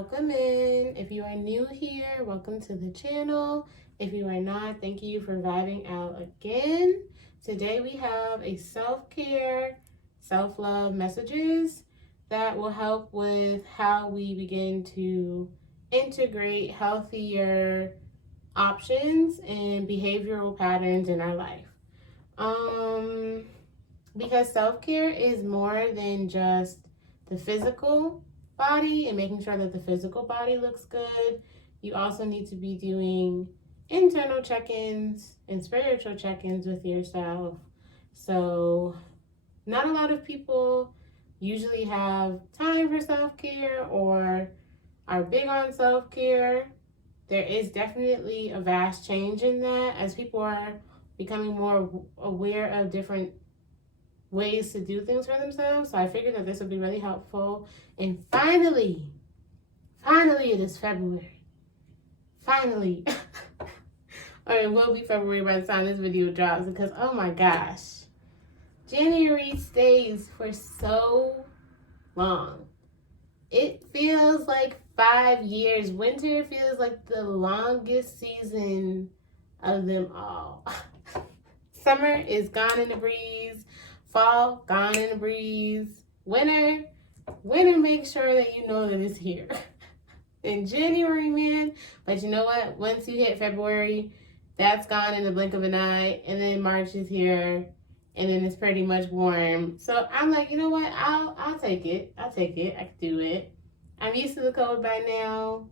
welcome in. If you are new here, welcome to the channel. If you are not, thank you for vibing out again. Today we have a self-care, self-love messages that will help with how we begin to integrate healthier options and behavioral patterns in our life. Because self-care is more than just the physical body and making sure that the physical body looks good. You also need to be doing internal check-ins and spiritual check-ins with yourself. So not a lot of people usually have time for self-care or are big on self-care. There is definitely a vast change in that as people are becoming more aware of different ways to do things for themselves. So I figured that this would be really helpful. And finally, it is February. Finally. Or it will be February by the time this video drops because, oh my gosh, January stays for so long. It feels like 5 years. Winter feels like the longest season of them all. Summer is gone in the breeze. Fall, gone in the breeze. Winter makes sure that you know that it's here. In January, man. But you know what? Once you hit February, that's gone in the blink of an eye. And then March is here. And then it's pretty much warm. So I'm like, you know what? I'll take it. I can do it. I'm used to the cold by now.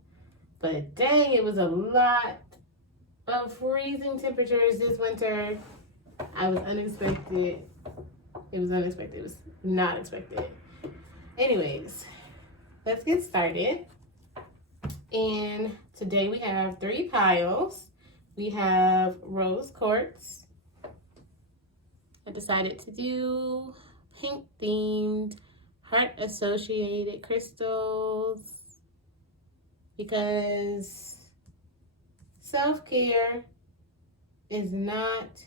But dang, it was a lot of freezing temperatures this winter. I was unexpected. It was unexpected. It was not expected. Anyways, let's get started. And today we have 3 piles. We have rose quartz. I decided to do pink themed heart associated crystals because self-care is not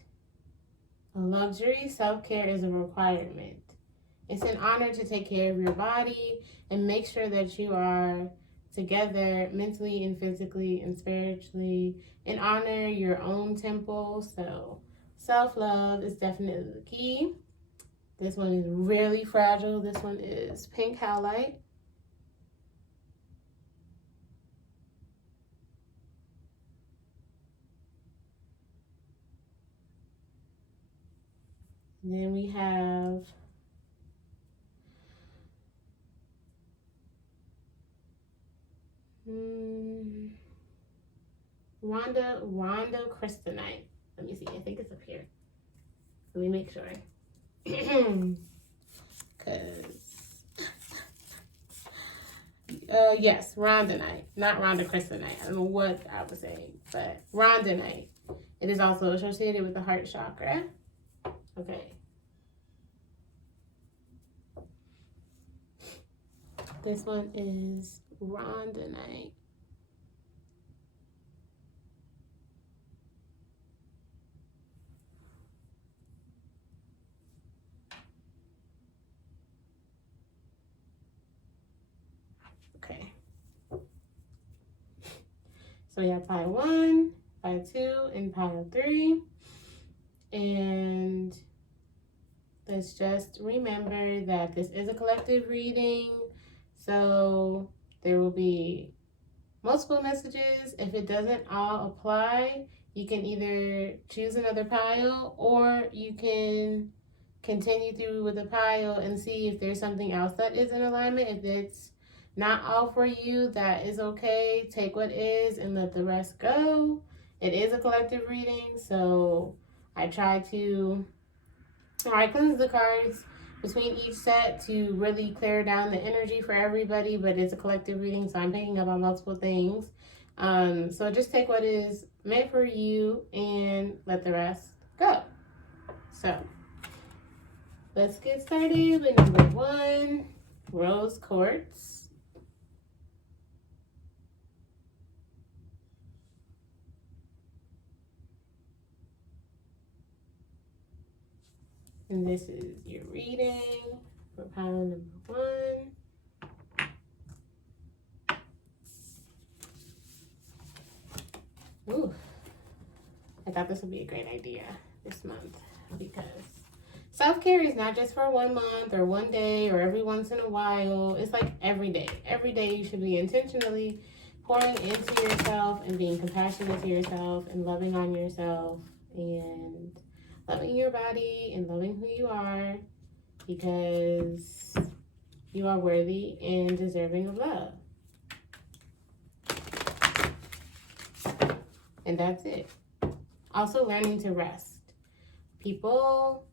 a luxury. Self-care is a requirement. It's an honor to take care of your body and make sure that you are together mentally and physically and spiritually and honor your own temple. So self-love is definitely the key. This one is really fragile. This one is pink howlite. And then we have Rondo Crystalline. Let me see. I think it's up here. Let me make sure. Yes, Rondonite, not Rhonda Crystalline. I don't know what I was saying, but Rondonite. It is also associated with the heart chakra. Okay. This one is Rondonite. Okay. So we have pile 1, pile 2, and pile 3. And let's just remember that this is a collective reading. So there will be multiple messages. If it doesn't all apply, you can either choose another pile or you can continue through with the pile and see if there's something else that is in alignment. If it's not all for you, that is okay. Take what is and let the rest go. It is a collective reading, so I try to cleanse the cards between each set to really clear down the energy for everybody, but it's a collective reading, so I'm picking up on multiple things. So just take what is meant for you and let the rest go. So let's get started with number 1, rose quartz. And this is your reading for pile number 1. Ooh, I thought this would be a great idea this month because self-care is not just for 1 month or 1 day or every once in a while. It's like every day. Every day you should be intentionally pouring into yourself and being compassionate to yourself and loving on yourself and loving your body and loving who you are, because you are worthy and deserving of love. And that's it. Also, learning to rest. People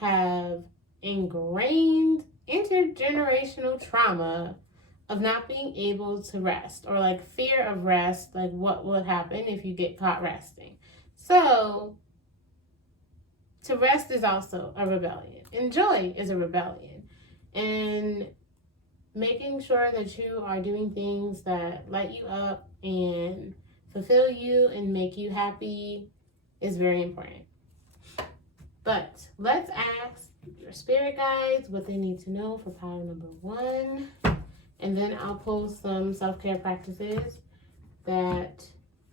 have ingrained intergenerational trauma of not being able to rest, or like fear of rest, like what would happen if you get caught resting. So to rest is also a rebellion, and joy is a rebellion. And making sure that you are doing things that light you up and fulfill you and make you happy is very important. But let's ask your spirit guides what they need to know for pile number 1. And then I'll post some self-care practices that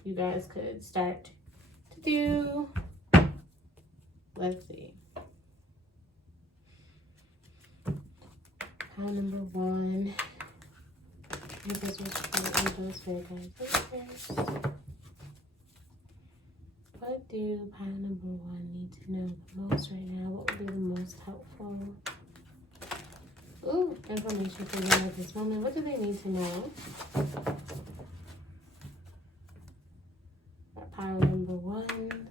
you guys could start to do. Let's see. Pile number 1. This was for angels, spirit guides, first. What do pile number 1 need to know the most right now? What would be the most helpful? Ooh, information for them at this moment. What do they need to know? Got pile number 1s.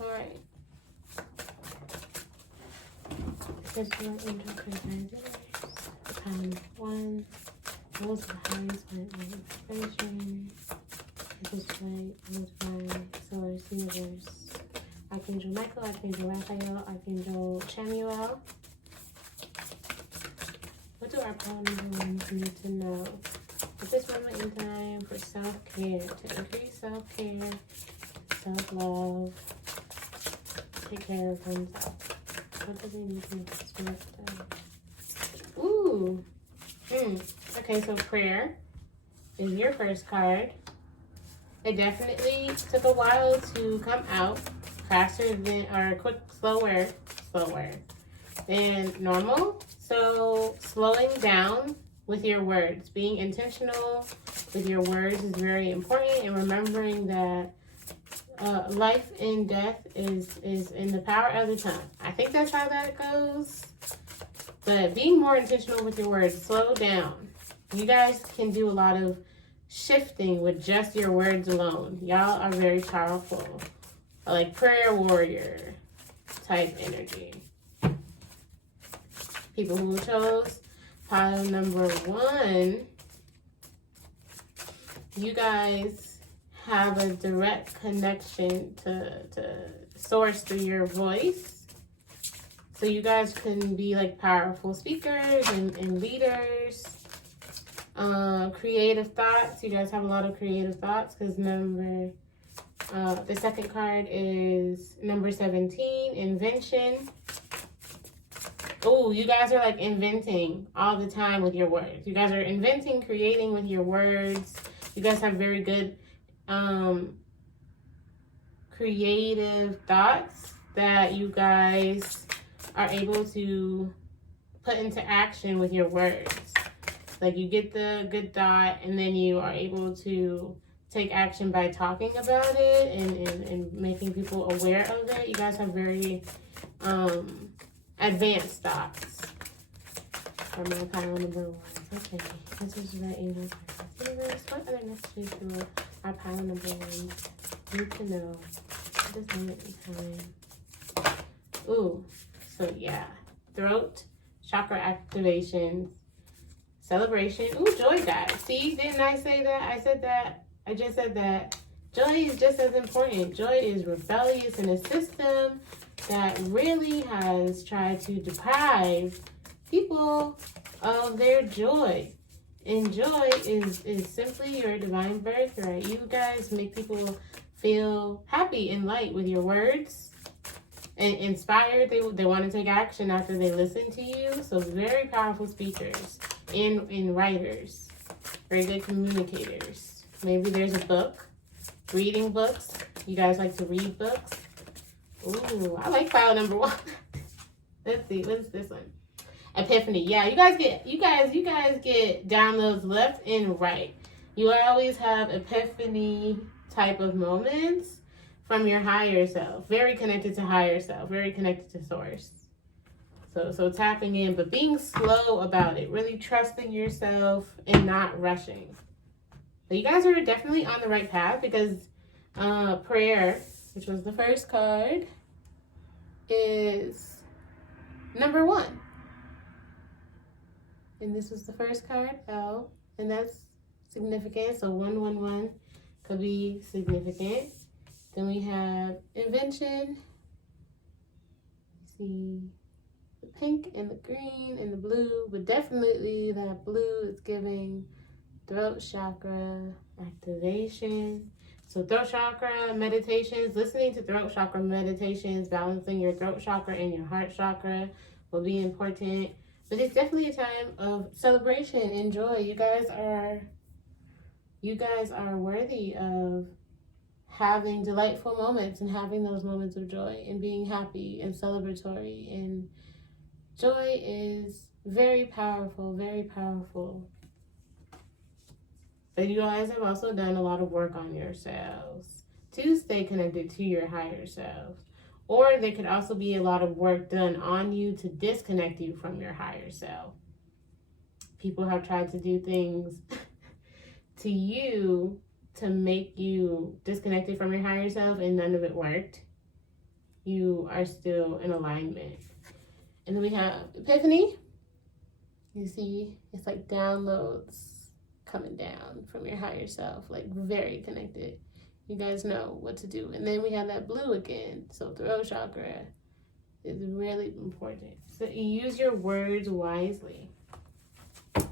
Alright. This is your angel guides. Pile number 1. Most of the highest went my inspiration. This is my solar universe. Archangel Michael, Archangel Raphael, Archangel Chamuel. What do our pile number 1s need to know at this moment in time for self-care, to increase self-care, self-love, take care of themselves? What do they need to know this month? Ooh. Okay, so prayer is your first card. It definitely took a while to come out, faster than, or slower than normal. So slowing down with your words, being intentional with your words is very important, and remembering that life and death is in the power of the tongue. I think that's how that goes. But being more intentional with your words, slow down. You guys can do a lot of shifting with just your words alone. Y'all are very powerful. Like prayer warrior type energy. People who chose pile number 1, you guys have a direct connection to source through your voice. So you guys can be like powerful speakers and leaders. Creative thoughts. You guys have a lot of creative thoughts because the second card is number 17, invention. Oh, you guys are like inventing all the time with your words. You guys are inventing, creating with your words. You guys have very good creative thoughts that you guys are able to put into action with your words. Like you get the good thought and then you are able to take action by talking about it and making people aware of it. You guys have very advanced thoughts. For my pile number 1. Okay, this is the angels. What other messages do our pile number 1 need to know at this moment in time? Ooh, so yeah, throat chakra activation, celebration. Ooh, joy, guys. See, didn't I say that? I said that. I just said that. Joy is just as important. Joy is rebellious in a system that really has tried to deprive people of their joy. And joy is simply your divine birthright. You guys make people feel happy and light with your words and inspired. They want to take action after they listen to you. So very powerful speakers and writers, very good communicators. Maybe there's a book, reading books. You guys like to read books? Ooh, I like file number 1. Let's see, what is this one? Epiphany. Yeah, you guys get downloads left and right. You always have epiphany type of moments from your higher self. Very connected to higher self, very connected to source. So tapping in, but being slow about it, really trusting yourself and not rushing. But you guys are definitely on the right path because prayer, which was the first card, is number 1. And this was the first card, L, and that's significant. So 111 could be significant. Then we have invention. See the pink and the green and the blue, but definitely that blue is giving throat chakra activation. So throat chakra meditations, listening to throat chakra meditations, balancing your throat chakra and your heart chakra will be important. But it's definitely a time of celebration and joy. You guys are worthy of having delightful moments and having those moments of joy and being happy and celebratory. And joy is very powerful, very powerful. But you guys have also done a lot of work on yourselves to stay connected to your higher self. Or there could also be a lot of work done on you to disconnect you from your higher self. People have tried to do things to you to make you disconnected from your higher self, and none of it worked. You are still in alignment. And then we have Epiphany. You see, it's like downloads coming down from your higher self, like very connected. You guys know what to do. And then we have that blue again. So throat chakra is really important. So you use your words wisely.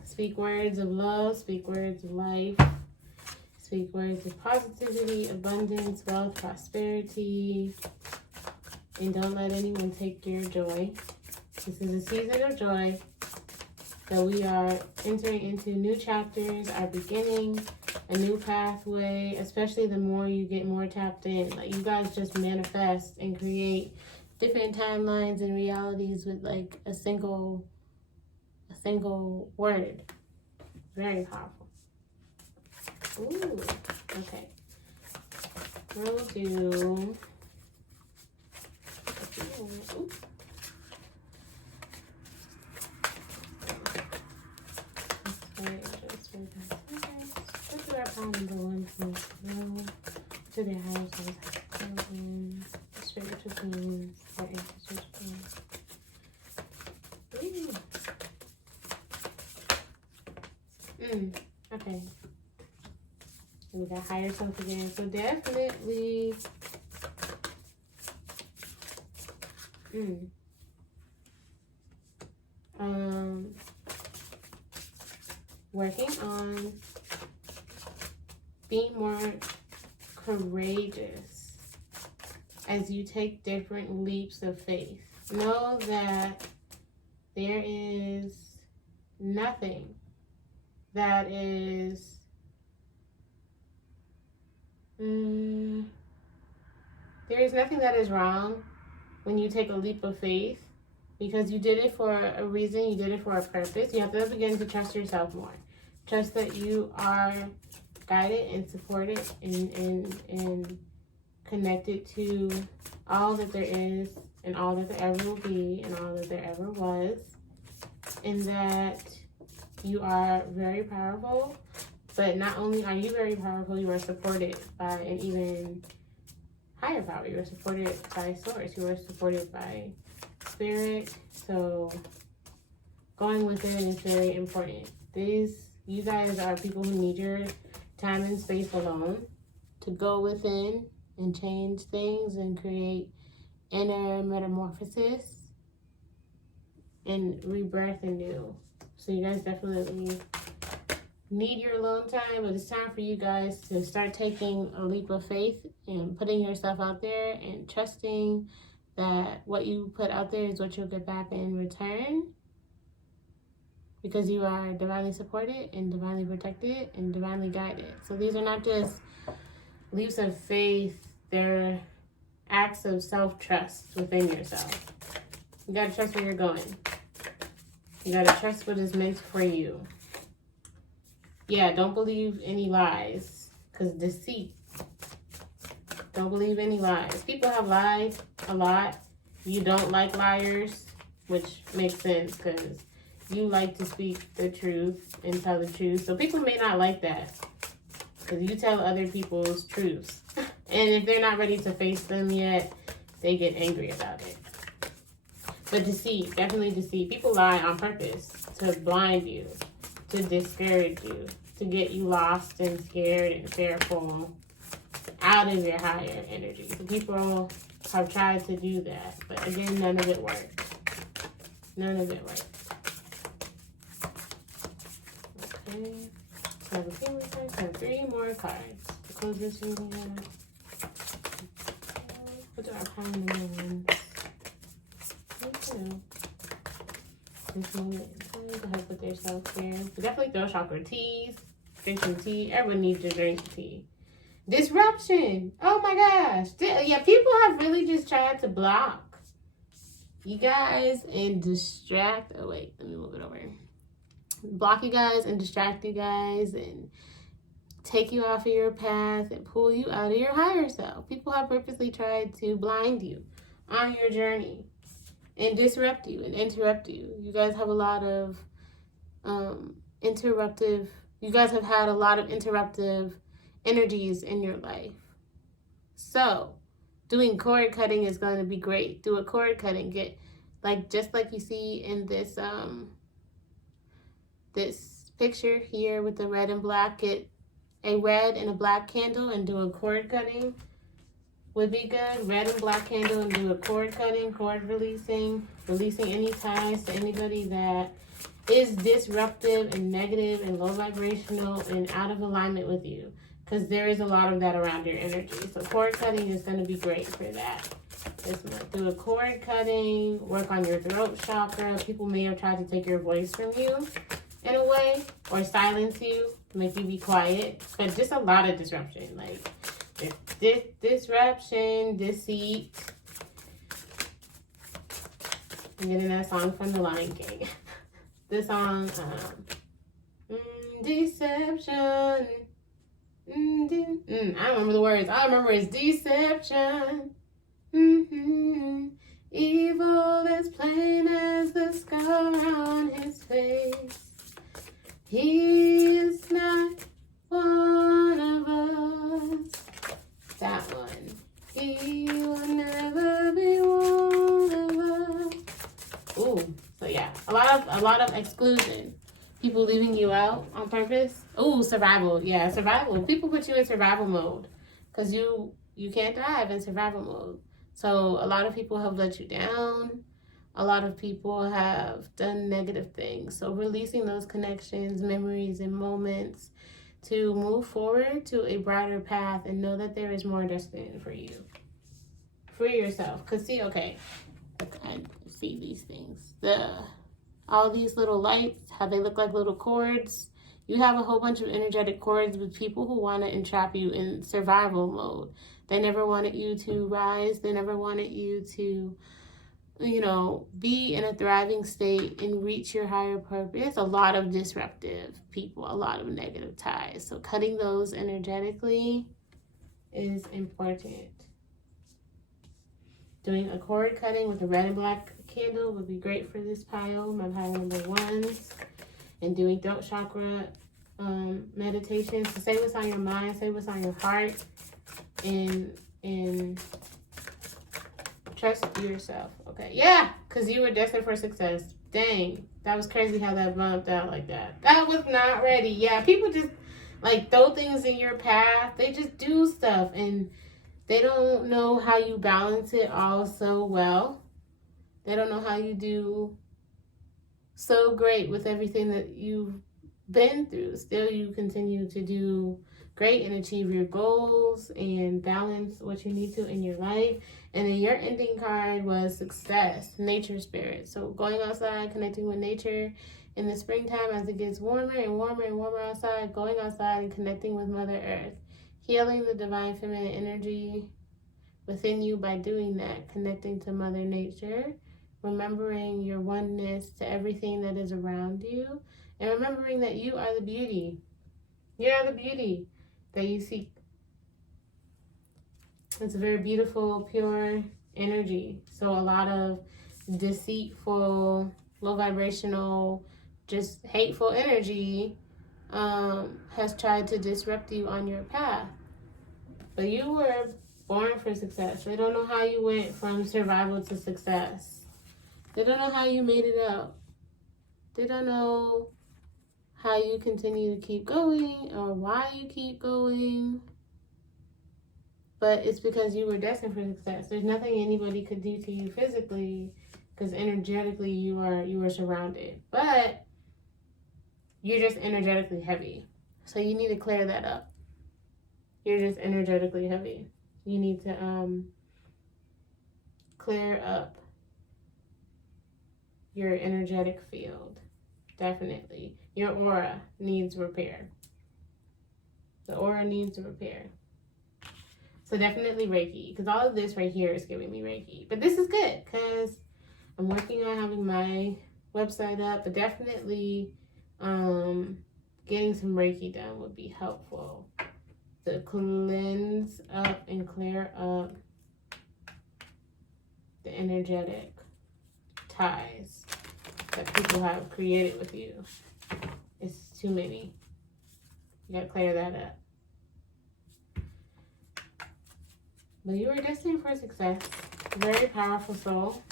Speak words of love, speak words of life, speak words of positivity, abundance, wealth, prosperity, and don't let anyone take your joy. This is a season of joy. So we are entering into new chapters, are beginning a new pathway, especially the more you get more tapped in. Like you guys just manifest and create different timelines and realities with like a single word. Very powerful. Ooh, okay. We'll do. Ooh. Number 1 to their houses, spiritual beings, their ancestors. Okay. And we got higher self again. So definitely working on being more courageous as you take different leaps of faith. Know that there is nothing that is wrong when you take a leap of faith, because you did it for a reason, you did it for a purpose. You have to begin to trust yourself more. Trust that you are guided and supported and connected to all that there is and all that there ever will be and all that there ever was, and that you are very powerful. But not only are you very powerful, you are supported by an even higher power. You are supported by source. You are supported by spirit. So going within is very important. You guys are people who need your time and space alone to go within and change things and create inner metamorphosis and rebirth anew. So you guys definitely need your alone time, but it's time for you guys to start taking a leap of faith and putting yourself out there and trusting that what you put out there is what you'll get back in return, because you are divinely supported and divinely protected and divinely guided. So these are not just leaps of faith, they're acts of self-trust within yourself. You gotta trust where you're going. You gotta trust what is meant for you. Yeah, don't believe any lies, because deceit. Don't believe any lies. People have lied a lot. You don't like liars, which makes sense because you like to speak the truth and tell the truth. So people may not like that because you tell other people's truths. And if they're not ready to face them yet, they get angry about it. But deceit, definitely deceit. People lie on purpose to blind you, to discourage you, to get you lost and scared and fearful out of your higher energy. So people have tried to do that, but again, none of it worked. None of it worked. Okay, so I have a few more cards. I have 3 more cards to close this reading. What do I find in the ones? This moment in time to help with their self-care. So definitely throat chakra teas. Drink some tea. Everyone needs to drink tea. Disruption. Oh my gosh. Yeah, people have really just tried to block you guys and distract. Oh wait, let me move it over. Block you guys and distract you guys and take you off of your path and pull you out of your higher self. People have purposely tried to blind you on your journey and disrupt you and interrupt you. You guys have a lot of you guys have had a lot of interruptive energies in your life. So doing cord cutting is going to be great. Do a cord cutting. Get just like you see in this this picture here with the red and black. Get a red and a black candle and do a cord cutting would be good. Red and black candle and do a cord cutting, cord releasing any ties to anybody that is disruptive and negative and low vibrational and out of alignment with you, because there is a lot of that around your energy. So cord cutting is going to be great for that this month. Do a cord cutting, work on your throat chakra. People may have tried to take your voice from you in a way or silence you, make you be quiet, but just a lot of disruption, like disruption, deceit. I'm getting that song from The Lion King. This song, deception. I don't remember the words. All I remember is deception. Evil as plain as the scar on his face. He is not one of us. That one. He will never be one of us. Ooh, so yeah, a lot of exclusion. People leaving you out on purpose. Ooh, survival. Yeah, survival. People put you in survival mode because you can't thrive in survival mode. So a lot of people have let you down. A lot of people have done negative things. So releasing those connections, memories, and moments to move forward to a brighter path and know that there is more destined for you. For yourself. Because see, okay, I see these things. All these little lights, how they look like little cords. You have a whole bunch of energetic cords with people who want to entrap you in survival mode. They never wanted you to rise. They never wanted you to, be in a thriving state and reach your higher purpose. A lot of disruptive people, a lot of negative ties. So cutting those energetically is important. Doing a cord cutting with a red and black candle would be great for this pile, my pile number 1s. And doing throat chakra meditation. So say what's on your mind, say what's on your heart, and trust yourself. Okay, yeah, because you were destined for success. Dang, that was crazy how that bumped out like that. That was not ready. Yeah, people just throw things in your path. They just do stuff and they don't know how you balance it all so well. They don't know how you do so great with everything that you've been through, still you continue to do great and achieve your goals and balance what you need to in your life. And then your ending card was success, nature spirit. So going outside, connecting with nature in the springtime as it gets warmer and warmer and warmer outside, going outside and connecting with Mother Earth, healing the divine feminine energy within you by doing that, connecting to Mother Nature, remembering your oneness to everything that is around you, and remembering that you are the beauty. You are the beauty that you seek. It's a very beautiful, pure energy. So a lot of deceitful, low vibrational, just hateful energy has tried to disrupt you on your path. But you were born for success. They don't know how you went from survival to success. They don't know how you made it out. They don't know how you continue to keep going or why you keep going. But it's because you were destined for success. There's nothing anybody could do to you physically because energetically you are surrounded. But you're just energetically heavy. So you need to clear that up. You're just energetically heavy. You need to clear up your energetic field. Definitely. Your aura needs repair. The aura needs repair. So definitely Reiki, because all of this right here is giving me Reiki. But this is good because I'm working on having my website up, but definitely getting some Reiki done would be helpful to cleanse up and clear up the energetic ties that people have created with you. It's too many. You gotta clear that up. But you are destined for success. Very powerful soul.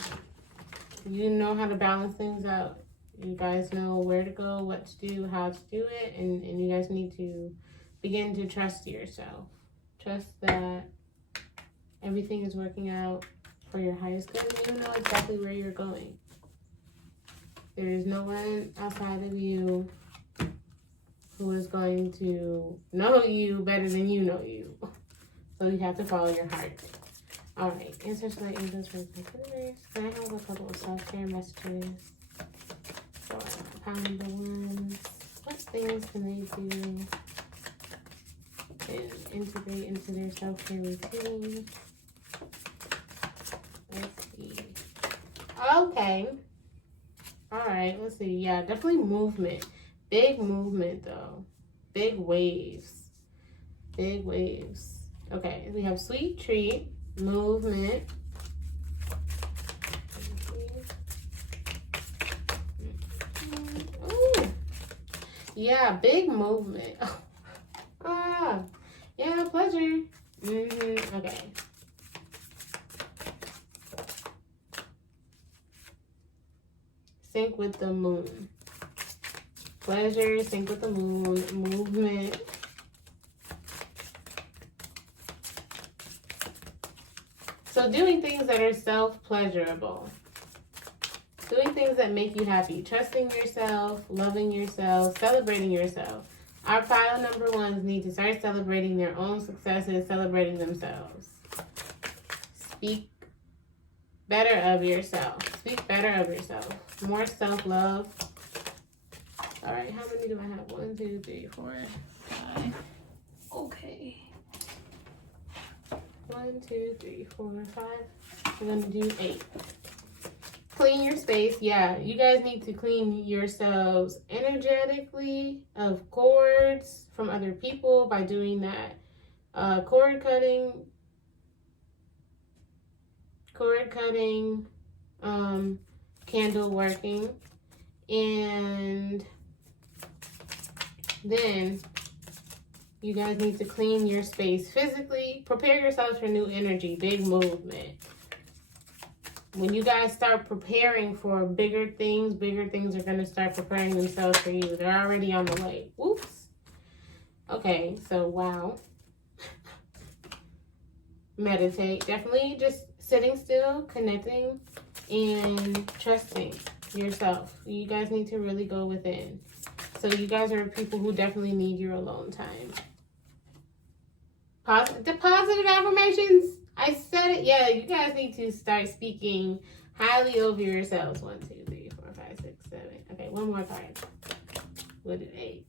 You know how to balance things out. You guys know where to go, what to do, how to do it, and you guys need to begin to trust yourself. Trust that everything is working out for your highest good, and you know exactly where you're going. There is no one outside of you who is going to know you better than you know you. So you have to follow your heart. All right, answers my angels for contributors. Can I have a couple of self-care messages? So pound the ones. What things can they do and integrate into their self-care routine? Let's see. Okay. All right, let's see. Yeah, definitely movement. Big movement, though. Big waves. Big waves. Okay, we have sweet treat, movement. Ooh. Yeah, big movement. Yeah, pleasure. Okay. Sync with the moon. Pleasure, sync with the moon, movement. So doing things that are self-pleasurable. Doing things that make you happy. Trusting yourself, loving yourself, celebrating yourself. Our pile number ones need to start celebrating their own successes, celebrating themselves. Speak better of yourself. Speak better of yourself. More self-love. All right, how many do I have? 1, 2, 3, 4, 5. Okay. 1, 2, 3, 4, 5. We're gonna do 8. Clean your space. Yeah, you guys need to clean yourselves energetically of cords from other people by doing that. Cord cutting, candle working, and then you guys need to clean your space physically. Prepare yourselves for new energy, big movement. When you guys start preparing for bigger things are going to start preparing themselves for you. They're already on the way. Oops. Okay, so wow. Meditate. Definitely just sitting still, connecting, and trusting yourself. You guys need to really go within. So you guys are people who definitely need your alone time. The positive affirmations. I said it. Yeah, you guys need to start speaking highly over yourselves. 1, 2, 3, 4, 5, 6, 7. Okay, one more card. With an 8.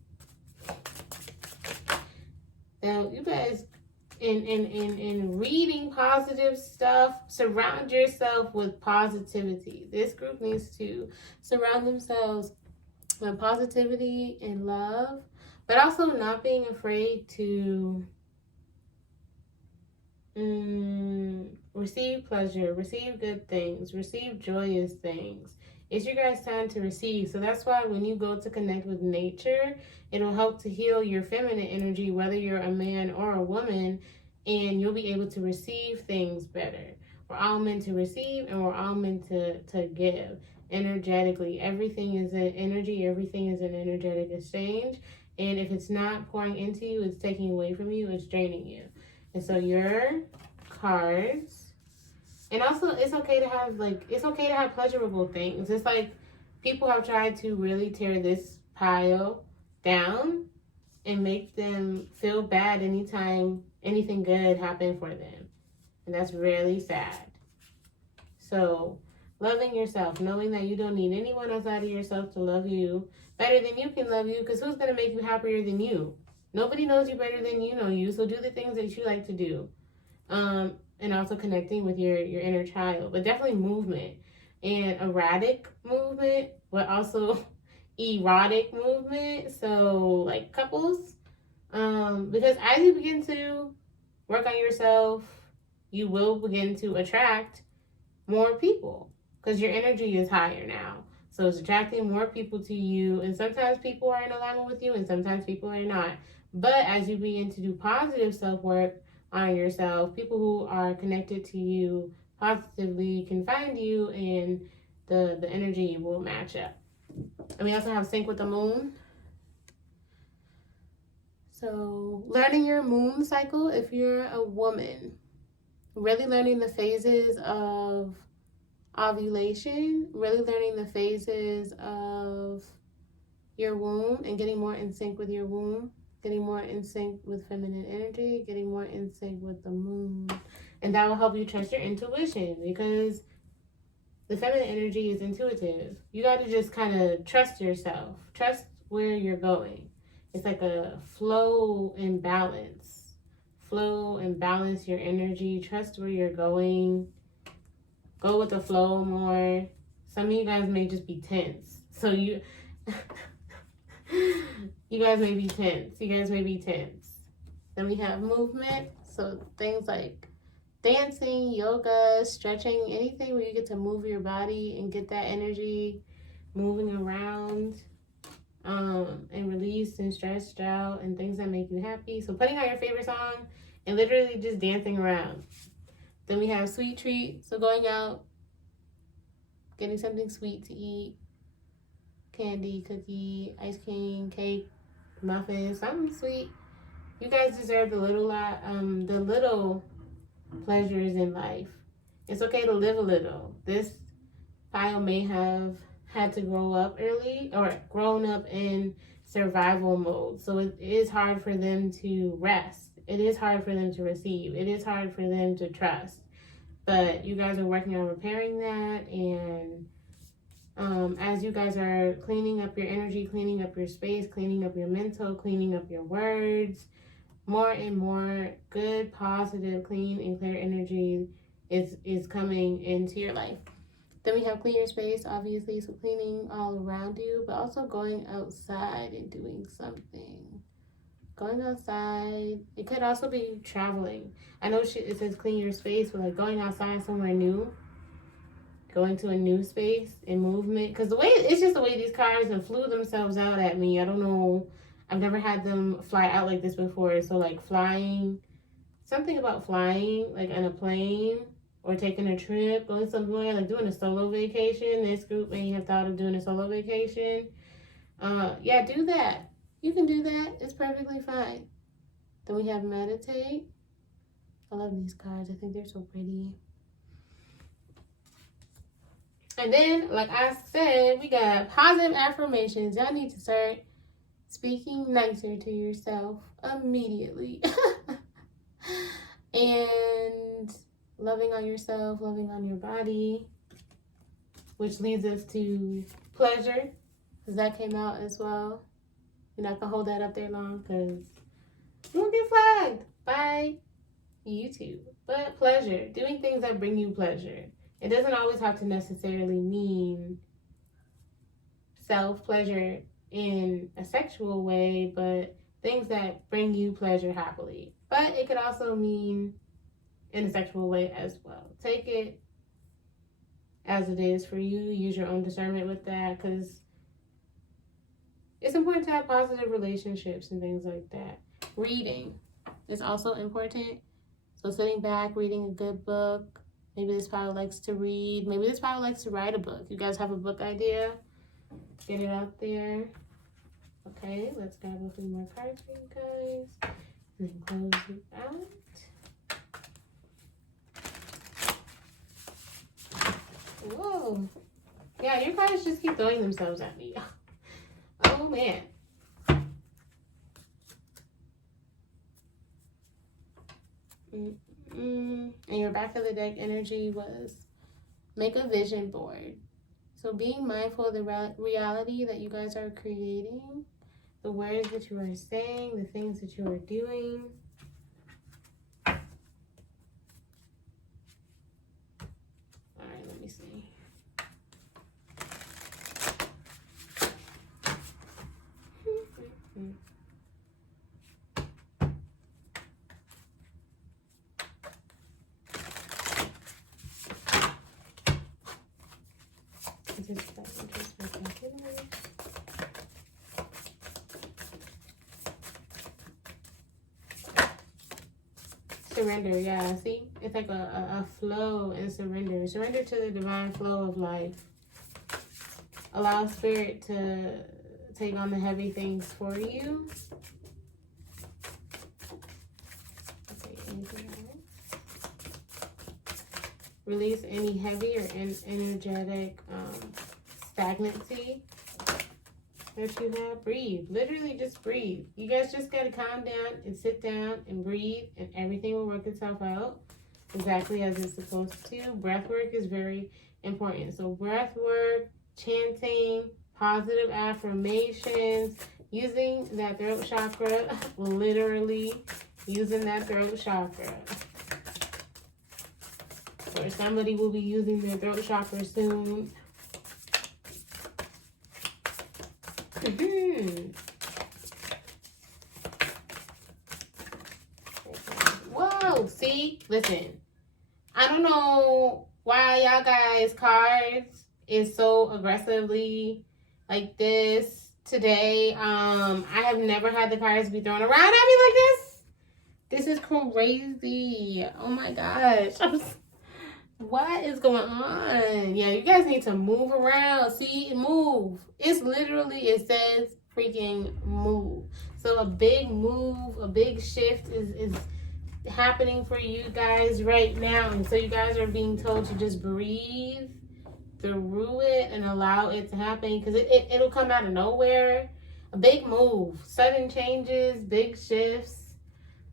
Now, you guys, in reading positive stuff, surround yourself with positivity. This group needs to surround themselves with positivity and love, but also not being afraid to receive pleasure, receive good things, receive joyous things. It's your guys' time to receive. So that's why when you go to connect with nature, it'll help to heal your feminine energy, whether you're a man or a woman, and you'll be able to receive things better. We're all meant to receive, and we're all meant to give energetically. Everything is an energy. Everything is an energetic exchange. And if it's not pouring into you, it's taking away from you, it's draining you. And so your cards, and also it's okay to have pleasurable things. It's like people have tried to really tear this pile down and make them feel bad anytime anything good happened for them. And that's really sad. So loving yourself, knowing that you don't need anyone outside of yourself to love you better than you can love you, because who's going to make you happier than you? Nobody knows you better than you know you, so do the things that you like to do. And also connecting with your inner child, but definitely movement and erratic movement, but also erotic movement. So like couples, because as you begin to work on yourself, you will begin to attract more people because your energy is higher now. So it's attracting more people to you, and sometimes people are in alignment with you and sometimes people are not. But as you begin to do positive self-work on yourself, people who are connected to you positively can find you, and the energy will match up. And we also have sync with the moon. So learning your moon cycle, if you're a woman, really learning the phases of ovulation, really learning the phases of your womb and getting more in sync with your womb, getting more in sync with feminine energy, getting more in sync with the moon. And that will help you trust your intuition, because the feminine energy is intuitive. You got to just kind of trust yourself. Trust where you're going. It's like a flow and balance. Flow and balance your energy. Trust where you're going. Go with the flow more. Some of you guys may just be tense. So you guys may be tense. You guys may be tense. Then we have movement. So things like dancing, yoga, stretching, anything where you get to move your body and get that energy moving around, and released and stretched out, and things that make you happy. So putting on your favorite song and literally just dancing around. Then we have sweet treat. So going out, getting something sweet to eat, candy, cookie, ice cream, cake, muffins, something sweet. You guys deserve the little pleasures in life. It's okay to live a little. This pile may have had to grow up early or grown up in survival mode. So it is hard for them to rest. It is hard for them to receive. It is hard for them to trust. But you guys are working on repairing that. And as you guys are cleaning up your energy, cleaning up your space, cleaning up your mental, cleaning up your words, more and more good, positive, clean, and clear energy is coming into your life. Then we have clean your space, obviously, so cleaning all around you, but also going outside and doing something. Going outside. It could also be traveling. I know it says clean your space, but like going outside somewhere new, going to a new space and movement. Because it's just the way these cards have flew themselves out at me. I don't know. I've never had them fly out like this before. So like flying, something about flying, like on a plane or taking a trip, going somewhere, like doing a solo vacation. This group may have thought of doing a solo vacation. Yeah, do that. You can do that. It's perfectly fine. Then we have meditate. I love these cards. I think they're so pretty. And then, like I said, we got positive affirmations. Y'all need to start speaking nicer to yourself immediately. And loving on yourself, loving on your body, which leads us to pleasure, because that came out as well. You're not gonna hold that up there long because you won't get flagged by YouTube. But pleasure, doing things that bring you pleasure. It doesn't always have to necessarily mean self-pleasure in a sexual way, but things that bring you pleasure happily. But it could also mean in a sexual way as well. Take it as it is for you. Use your own discernment with that, because it's important to have positive relationships and things like that. Reading is also important. So sitting back, reading a good book. Maybe this power likes to read. Maybe this power likes to write a book. You guys have a book idea? Get it out there. Okay, let's grab a few more cards for you guys. And then close it out. Whoa. Yeah, your cards just keep throwing themselves at me. Oh, man. And your back of the deck energy was make a vision board. So being mindful of the reality that you guys are creating, the words that you are saying, the things that you are doing. All right, let me see. Surrender, yeah, see? It's like a flow and surrender. Surrender to the divine flow of life. Allow spirit to take on the heavy things for you. Okay, anything else? Release any heavy or energetic stagnancy that you have. Breathe. Literally just breathe. You guys just got to calm down and sit down and breathe, and everything will work itself out exactly as it's supposed to. Breath work is very important. So breath work, chanting, positive affirmations, using that throat chakra, literally using that throat chakra. Or somebody will be using their throat chakra soon. Whoa, see? Listen. I don't know why y'all guys' cards is so aggressively like this today. I have never had the cards be thrown around at me like this. This is crazy. Oh my gosh. What is going on? Yeah, you guys need to move around. See, move. It's literally, it says freaking move. So a big move, a big shift is happening for you guys right now. And so you guys are being told to just breathe through it and allow it to happen, because it'll come out of nowhere. A big move, sudden changes, big shifts.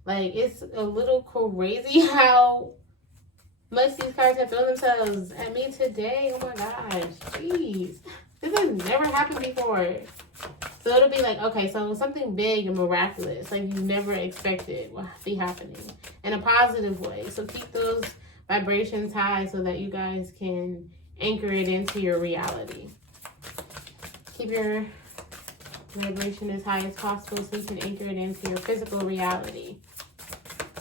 Like, it's a little crazy how much these cards have thrown themselves at me today. Oh my gosh. Jeez. This has never happened before. So it'll be like, okay, so something big and miraculous, like you never expected, will be happening in a positive way. So keep those vibrations high so that you guys can anchor it into your reality. Keep your vibration as high as possible so you can anchor it into your physical reality,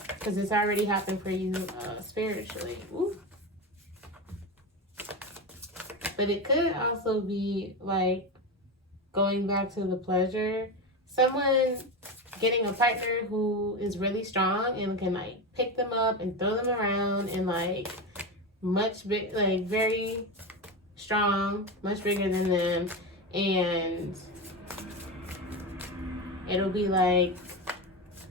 because it's already happened for you spiritually. Ooh. But it could also be like going back to the pleasure. Someone getting a partner who is really strong and can like pick them up and throw them around, and like much big, like very strong, much bigger than them, and it'll be like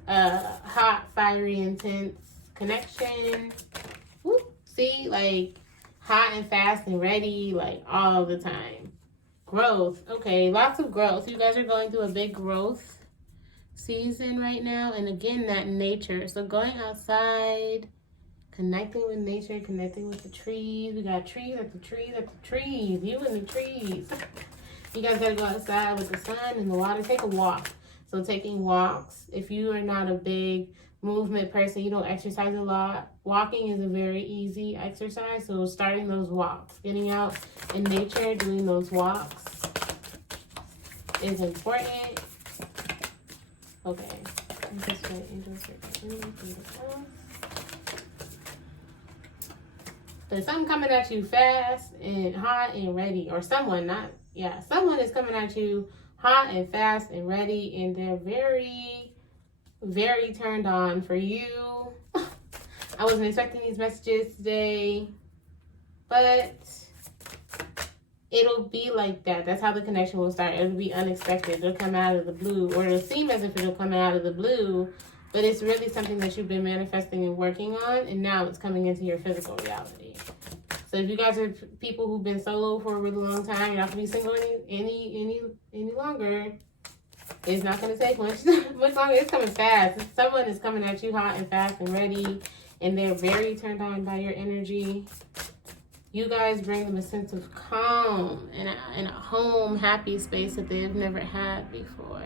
a hot, fiery, intense connection. Whoop. See, like hot and fast and ready, like all the time. Growth. Okay, lots of growth. You guys are going through a big growth season right now. And again, that nature. So going outside, connecting with nature, connecting with the trees. We got trees at the trees at the trees. You and the trees. You guys gotta go outside with the sun and the water. Take a walk. So taking walks. If you are not a big movement person, you don't exercise a lot, walking is a very easy exercise. So starting those walks, getting out in nature, doing those walks is important. Okay. There's something coming at you fast and hot and ready, or someone is coming at you hot and fast and ready, and they're very, very turned on for you. I wasn't expecting these messages today, but it'll be like that. That's how the connection will start. It'll be unexpected. It'll come out of the blue, or it'll seem as if it'll come out of the blue, but it's really something that you've been manifesting and working on, and now it's coming into your physical reality. So if you guys are people who've been solo for a really long time, you're not gonna be single any longer. It's not gonna take much longer. It's coming fast. Someone is coming at you hot and fast and ready, and they're very turned on by your energy. You guys bring them a sense of calm and a home, happy space that they've never had before.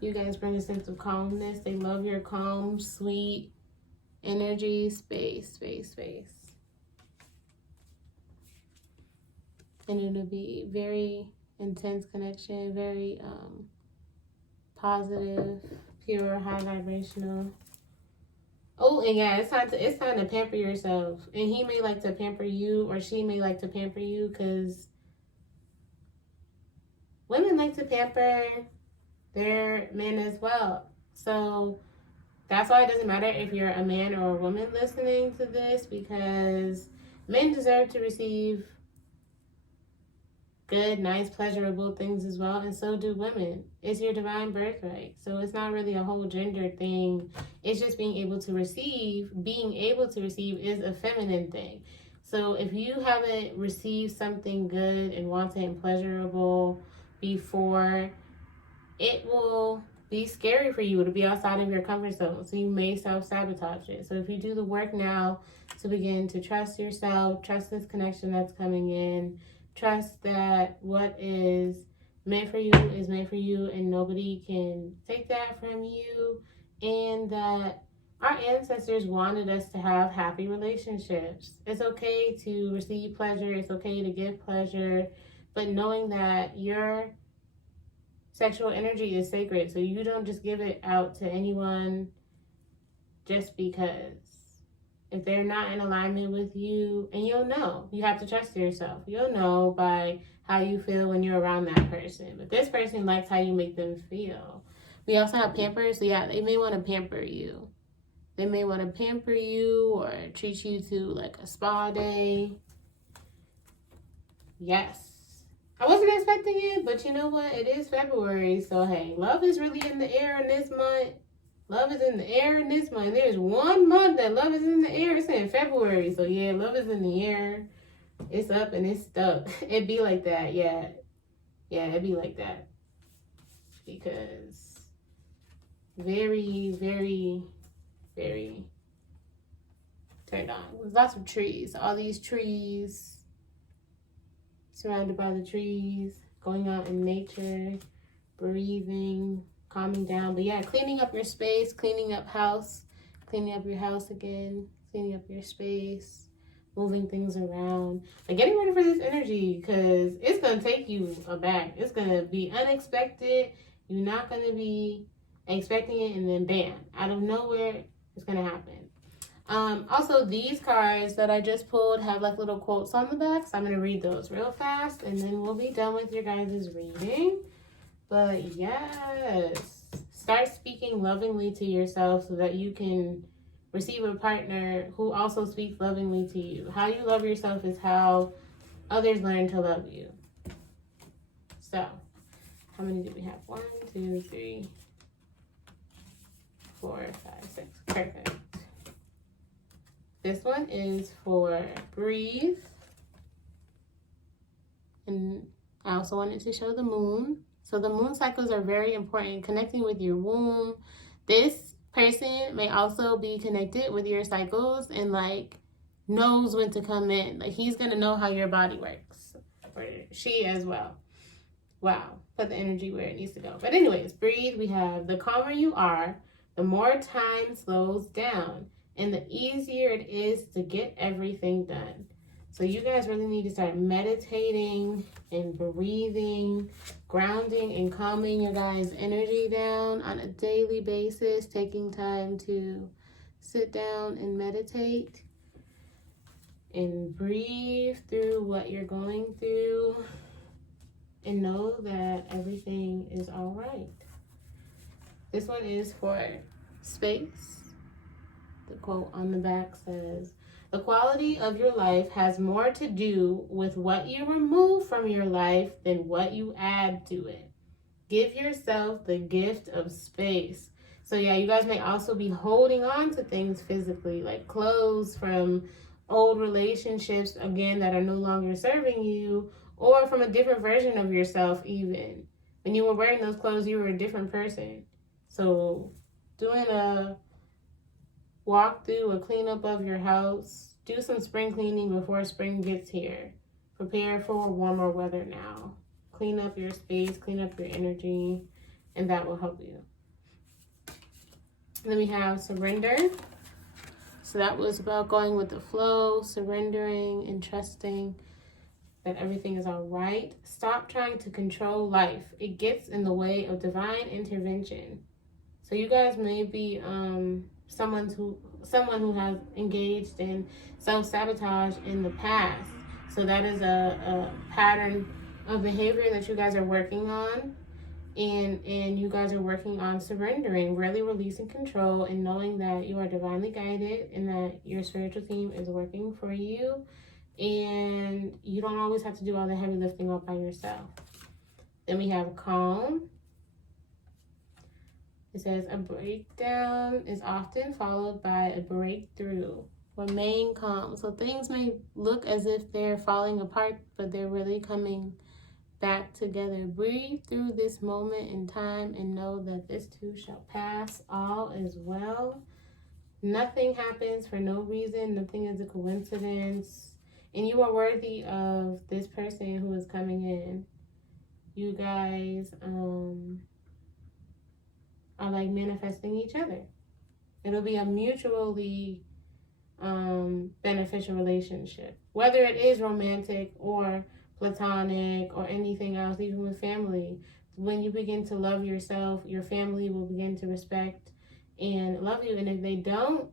You guys bring a sense of calmness. They love your calm, sweet energy, space. And it'll be very intense connection, very positive, pure, high vibrational. Oh, and yeah, it's time to pamper yourself. And he may like to pamper you, or she may like to pamper you, because women like to pamper their men as well. So that's why it doesn't matter if you're a man or a woman listening to this, because men deserve to receive good, nice, pleasurable things as well, and so do women. It's your divine birthright. So it's not really a whole gender thing. It's just being able to receive. Being able to receive is a feminine thing. So if you haven't received something good and wanted and pleasurable before, it will be scary for you to be outside of your comfort zone. So you may self-sabotage it. So if you do the work now to begin to trust yourself, trust this connection that's coming in, trust that what is meant for you is meant for you, and nobody can take that from you, and that our ancestors wanted us to have happy relationships. It's okay to receive pleasure. It's okay to give pleasure, but knowing that your sexual energy is sacred, so you don't just give it out to anyone just because. If they're not in alignment with you, and you'll know, you have to trust yourself. You'll know by how you feel when you're around that person. But this person likes how you make them feel. We also have pampers. So yeah, they may want to pamper you. They may want to pamper you or treat you to like a spa day. Yes. I wasn't expecting it, but you know what? It is February. So hey, love is really in the air in this month. Love is in the air in this month. There's 1 month that love is in the air. It's in February. So yeah, love is in the air. It's up and it's stuck. It be like that. Yeah. Yeah, it be like that. Because very, very, very turned on. There's lots of trees. All these trees. Surrounded by the trees. Going out in nature. Breathing. Calming down. But yeah, cleaning up your space, cleaning up your house again, cleaning up your space, moving things around, and getting ready for this energy, because it's going to take you aback. It's going to be unexpected. You're not going to be expecting it, and then bam, out of nowhere, it's going to happen. Also, these cards that I just pulled have like little quotes on the back, so I'm going to read those real fast, and then we'll be done with your guys' reading. But yes, start speaking lovingly to yourself so that you can receive a partner who also speaks lovingly to you. How you love yourself is how others learn to love you. So, how many do we have? 1, 2, 3, 4, 5, 6. Perfect. This one is for breathe. And I also wanted to show the moon. So the moon cycles are very important, connecting with your womb. This person may also be connected with your cycles and like knows when to come in. Like he's gonna know how your body works, or she as well. Wow, put the energy where it needs to go. But anyways, breathe. We have the calmer you are, the more time slows down, and the easier it is to get everything done. So you guys really need to start meditating and breathing, grounding and calming your guys' energy down on a daily basis, taking time to sit down and meditate and breathe through what you're going through and know that everything is all right. This one is for space. The quote on the back says, "The quality of your life has more to do with what you remove from your life than what you add to it. Give yourself the gift of space." So yeah, you guys may also be holding on to things physically, like clothes from old relationships, again, that are no longer serving you, or from a different version of yourself even. When you were wearing those clothes, you were a different person. So doing a walk through, a cleanup of your house, do some spring cleaning before spring gets here. Prepare for warmer weather now. Clean up your space, clean up your energy, and that will help you. Then we have surrender. So that was about going with the flow, surrendering and trusting that everything is all right. Stop trying to control life. It gets in the way of divine intervention. So you guys may be someone who has engaged in self-sabotage in the past. So that is a pattern of behavior that you guys are working on. And you guys are working on surrendering, really releasing control and knowing that you are divinely guided and that your spiritual team is working for you. And you don't always have to do all the heavy lifting all by yourself. Then we have calm. It says a breakdown is often followed by a breakthrough. Remain calm. So things may look as if they're falling apart, but they're really coming back together. Breathe through this moment in time and know that this too shall pass. All is well. Nothing happens for no reason. Nothing is a coincidence. And you are worthy of this person who is coming in. You guys are like manifesting each other. It'll be a mutually beneficial relationship. Whether it is romantic or platonic or anything else, even with family. When you begin to love yourself, your family will begin to respect and love you. And if they don't,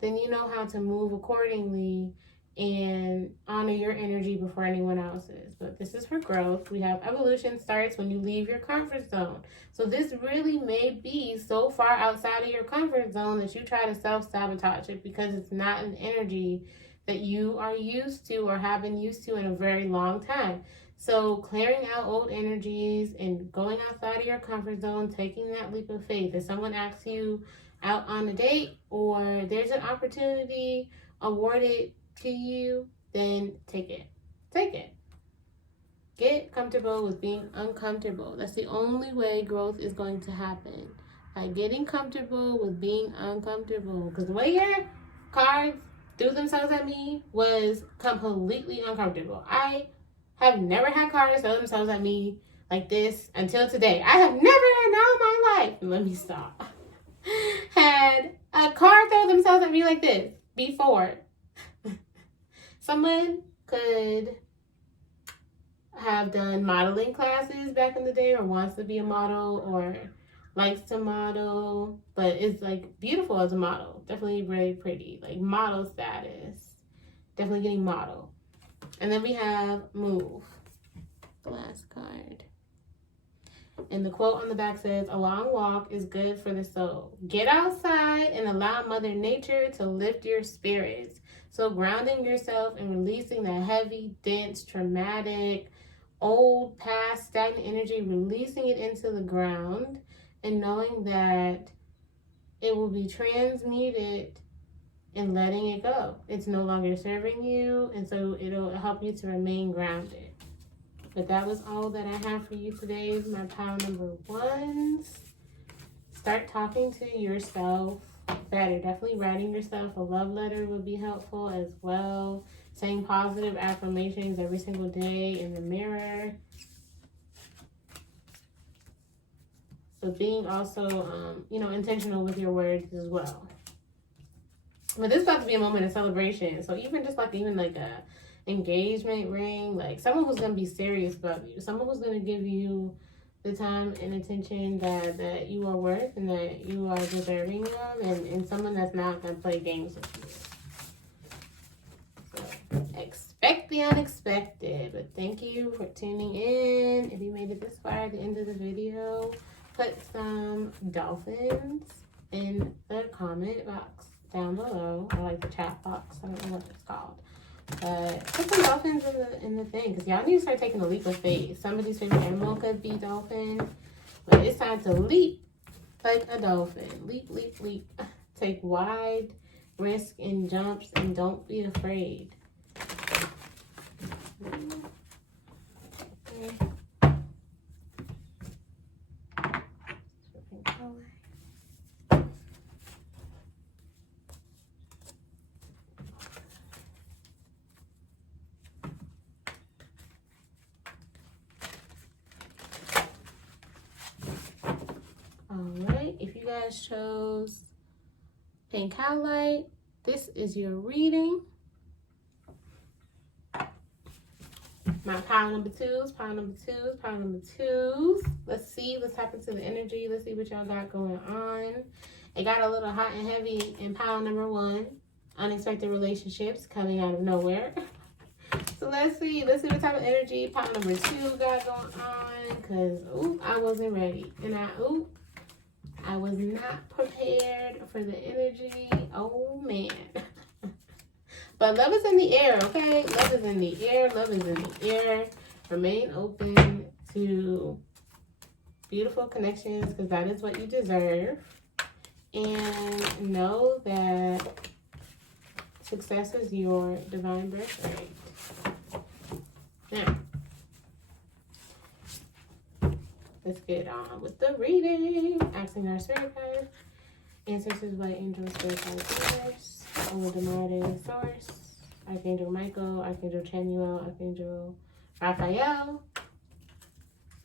then you know how to move accordingly and honor your energy before anyone else's. But this is for growth. We have evolution starts when you leave your comfort zone. So this really may be so far outside of your comfort zone that you try to self-sabotage it because it's not an energy that you are used to or have been used to in a very long time. So clearing out old energies and going outside of your comfort zone, taking that leap of faith. If someone asks you out on a date or there's an opportunity awarded to you, then take it. Take it. Get comfortable with being uncomfortable. That's the only way growth is going to happen. By getting comfortable with being uncomfortable. Because the way your cards threw themselves at me was completely uncomfortable. I have never had cards throw themselves at me like this until today. I have never in all my life, let me stop, had a card throw themselves at me like this before. Someone could have done modeling classes back in the day or wants to be a model or likes to model, but is like beautiful as a model. Definitely very pretty, like model status. Definitely getting model. And then we have move, the last card. And the quote on the back says, "A long walk is good for the soul. Get outside and allow Mother Nature to lift your spirits." So grounding yourself and releasing that heavy, dense, traumatic, old, past, stagnant energy, releasing it into the ground and knowing that it will be transmuted and letting it go. It's no longer serving you, and so it'll help you to remain grounded. But that was all that I have for you today. My pile number ones. Start talking to yourself better. Definitely writing yourself a love letter would be helpful as well. Saying positive affirmations every single day in the mirror. So being also, intentional with your words as well. But this is about to be a moment of celebration. So even like a engagement ring, like someone who's going to be serious about you. Someone who's going to give you the time and attention that you are worth and that you are deserving of, and someone that's not going to play games with you. So expect the unexpected. But thank you for tuning in. If you made it this far at the end of the video, put some dolphins in the comment box down below, or like the chat box. I don't know what it's called. But put some dolphins in the thing, because y'all need to start taking a leap of faith. Somebody's favorite animal could be dolphin, but it's time to leap like a dolphin. Leap, leap, leap. Take wide risk and jumps, and don't be afraid. Alright, if you guys chose pink highlight, this is your reading. My pile number twos, pile number twos, pile number twos. Let's see what's happened to the energy. Let's see what y'all got going on. It got a little hot and heavy in pile number one. Unexpected relationships coming out of nowhere. So let's see what type of energy pile number two got going on. Because, I wasn't ready. And I was not prepared for the energy. Oh, man. But love is in the air, okay? Love is in the air. Love is in the air. Remain open to beautiful connections, because that is what you deserve. And know that success is your divine birthright. Now, let's get on with the reading. Asking our spirit guide, ancestors, white angels, spirit guides, Ola Damade, source, Archangel Michael, Archangel Chamuel, Archangel Raphael,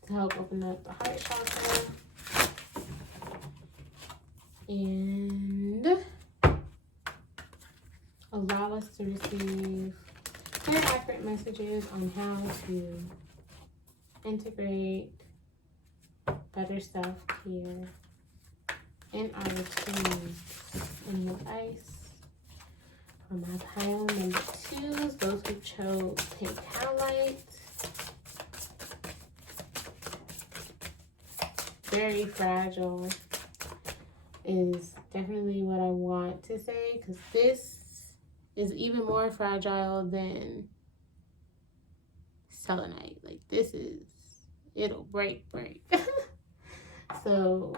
to help open up the heart chakra. And allow us to receive very accurate messages on how to integrate better self-care in our routines. And the ice for my pile number twos, those who chose pink highlight. Very fragile is definitely what I want to say, because this is even more fragile than selenite. Like, this is, it'll break. So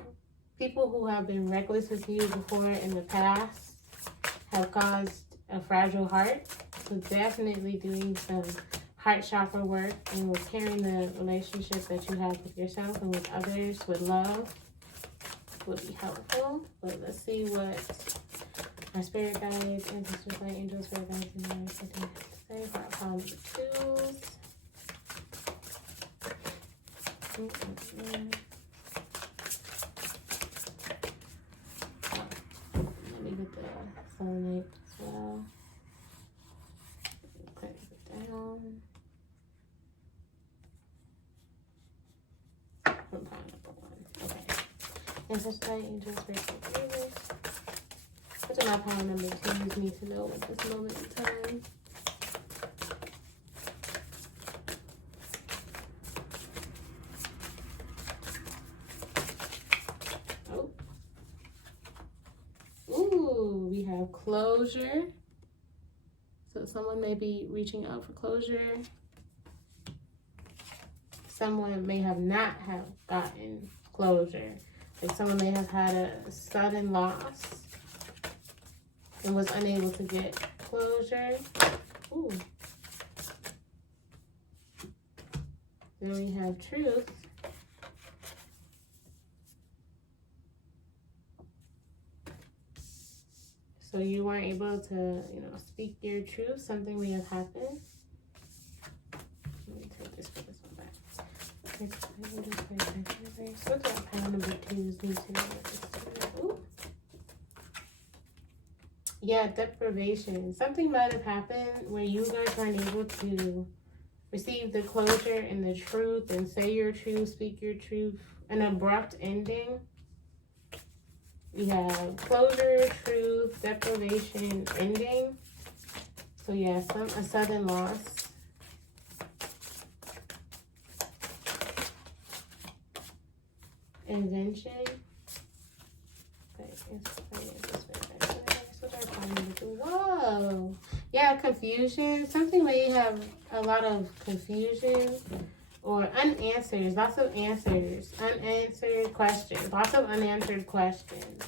people who have been reckless with you before in the past have caused a fragile heart. So definitely doing some heart chakra work and repairing the relationship that you have with yourself and with others with love would be helpful. But let's see what our spirit guides, ancestors, light angels, spirit guides, and our second have to say for our pile number twos. Let me get the selenite as well. Cleanse it down. From pile number one. Okay. Ancestors, light angels, spirit guides. What do my pile number twos need to know at this moment in time? We have closure. So someone may be reaching out for closure. Someone may have not have gotten closure. Like, someone may have had a sudden loss and was unable to get closure. Ooh. Then we have truth. So you weren't able to, you know, speak your truth. Something may have happened. Let me take this for this one back. What's that pile number 2's need to know? Ooh. Yeah, deprivation. Something might have happened where you guys weren't able to receive the closure and the truth and say your truth, speak your truth. An abrupt ending. We have closure, truth, deprivation, ending. So yeah, a sudden loss. Invention. Whoa. Yeah, confusion. Something where you have a lot of confusion or unanswers. Lots of answers. Unanswered questions. Lots of unanswered questions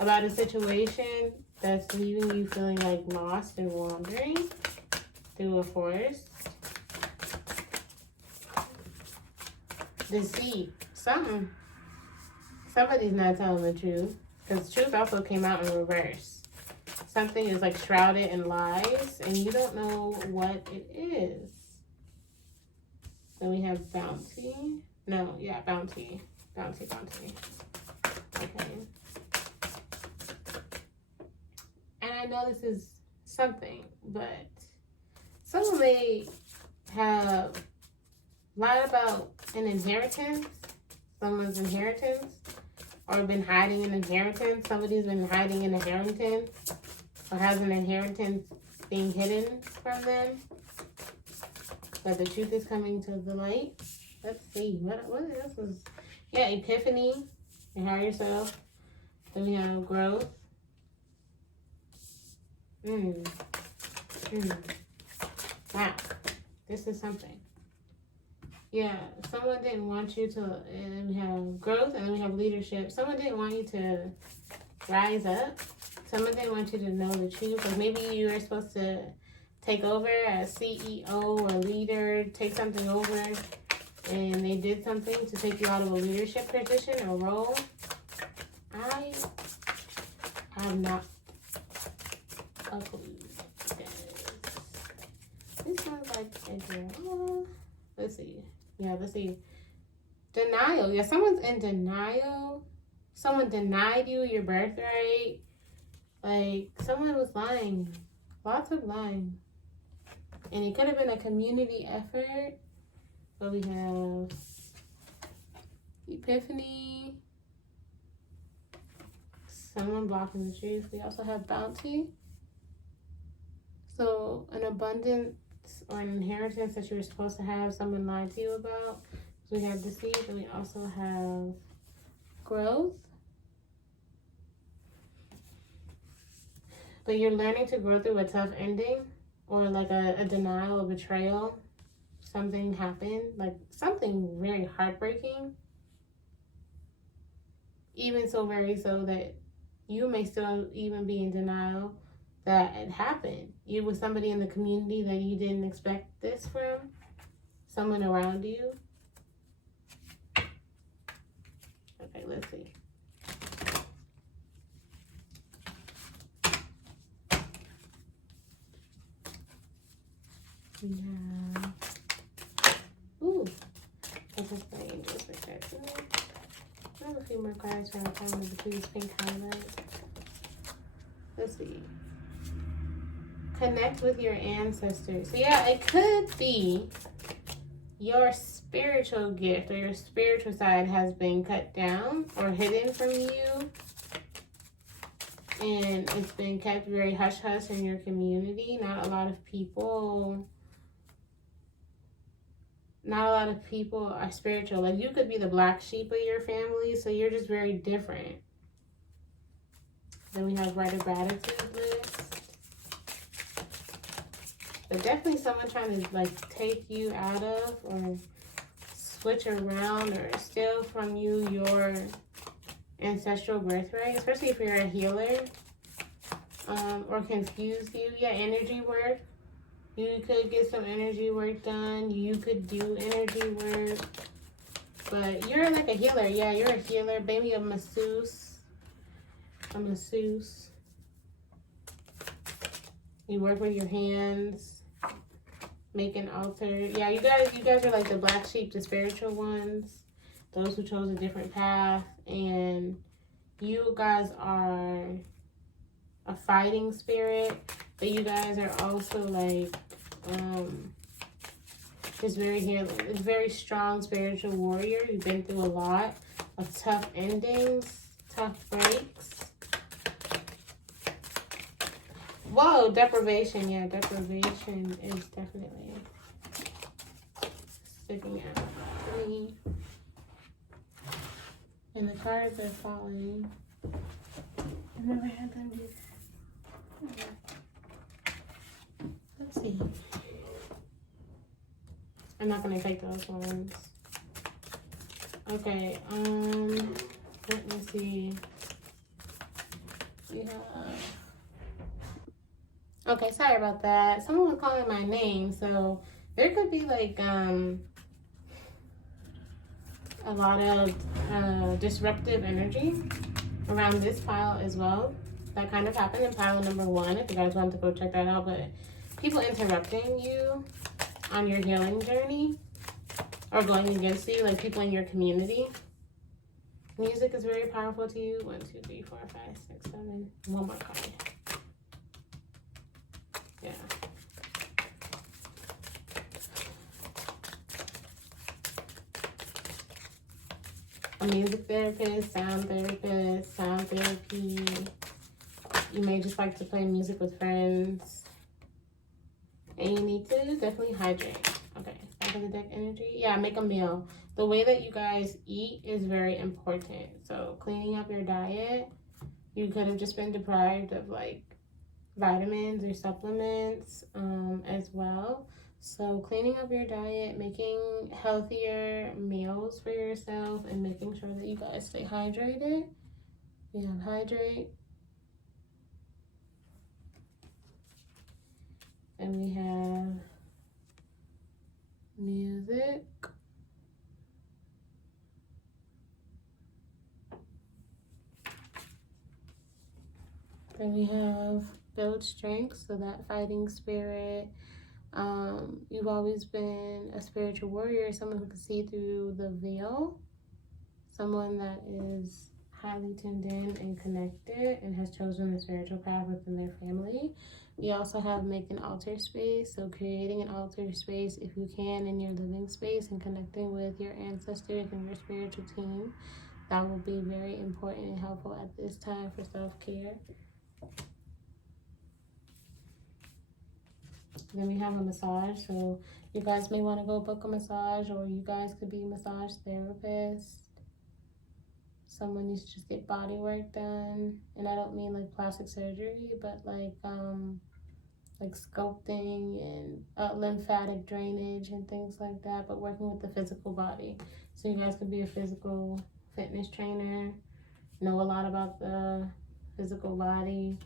about a situation that's leaving you feeling like lost and wandering through a forest. Deceit. Somebody's not telling the truth. Because truth also came out in reverse. Something is like shrouded in lies and you don't know what it is. Then we have bounty. No, yeah, bounty. Bounty. Okay. And I know this is something, but someone may have lied about an inheritance, someone's inheritance, or been hiding an inheritance. Somebody's been hiding an inheritance or has an inheritance being hidden from them. But the truth is coming to the light. Let's see. What else is... Yeah, epiphany. And hire yourself. Then we have growth. Wow. This is something. Yeah, someone didn't want you to, and then we have growth, and then we have leadership. Someone didn't want you to rise up. Someone didn't want you to know the truth. Like maybe you were supposed to take over as CEO or leader, take something over, and they did something to take you out of a leadership position or role. I have not a clue. This sounds like a girl. Let's see. Yeah, let's see. Denial. Yeah, someone's in denial. Someone denied you your birthright. Like, someone was lying. Lots of lying. And it could have been a community effort. But we have epiphany. Someone blocking the truth. We also have bounty. So, an abundance or an inheritance that you were supposed to have, someone lied to you about. So we have deceit, and we also have growth. But you're learning to grow through a tough ending or like a denial, a betrayal. Something happened, like something very heartbreaking. Even so very so that you may still even be in denial that it happened. You with somebody in the community that you didn't expect this from. Someone around you. Okay, let's see. We have... Ooh. Let's just play Angels with that too. I have a few more cards for our time with the please pink highlight. Let's see. Connect with your ancestors. So yeah, it could be your spiritual gift or your spiritual side has been cut down or hidden from you. And it's been kept very hush-hush in your community. Not a lot of people are spiritual. Like you could be the black sheep of your family, so you're just very different. Then we have write a gratitude list. But definitely someone trying to like take you out of or switch around or steal from you your ancestral birthright, especially if you're a healer, or confuse you. Yeah, energy work. You could get some energy work done. You could do energy work. But you're like a healer. Yeah, you're a healer. Maybe a masseuse. A masseuse. You work with your hands. Make an altar. Yeah, you guys are like the black sheep, the spiritual ones. Those who chose a different path. And you guys are a fighting spirit. But you guys are also like it's very healing. It's very strong spiritual warrior. You've been through a lot of tough endings, tough breaks. Whoa, deprivation. Yeah, deprivation is definitely sticking out for me. And the cards are falling. I've never had them before. Let's see. I'm not gonna take those ones. Okay, let me see. We have... Okay, sorry about that. Someone was calling my name, so there could be like a lot of disruptive energy around this pile as well. That kind of happened in pile number 1, if you guys want to go check that out. But people interrupting you on your healing journey or going against you, like people in your community. Music is very powerful to you. 1, 2, 3, 4, 5, 6, 7. One more card. Yeah. A music therapist, sound therapy. You may just like to play music with friends. And you need to definitely hydrate. Okay, back of the deck energy. Yeah, make a meal. The way that you guys eat is very important. So cleaning up your diet. You could have just been deprived of like vitamins or supplements as well. So cleaning up your diet, making healthier meals for yourself, and making sure that you guys stay hydrated. We have hydrate. And we have music. Then we have build strength, so that fighting spirit. You've always been a spiritual warrior, someone who can see through the veil, someone that is highly tuned in and connected and has chosen the spiritual path within their family. We also have make an altar space, so creating an altar space if you can in your living space and connecting with your ancestors and your spiritual team. That will be very important and helpful at this time for self-care. Then we have a massage, so you guys may want to go book a massage, or you guys could be a massage therapist. Someone needs to just get body work done, and I don't mean like plastic surgery, but like sculpting and lymphatic drainage and things like that, but working with the physical body. So you guys could be a physical fitness trainer, know a lot about the physical body,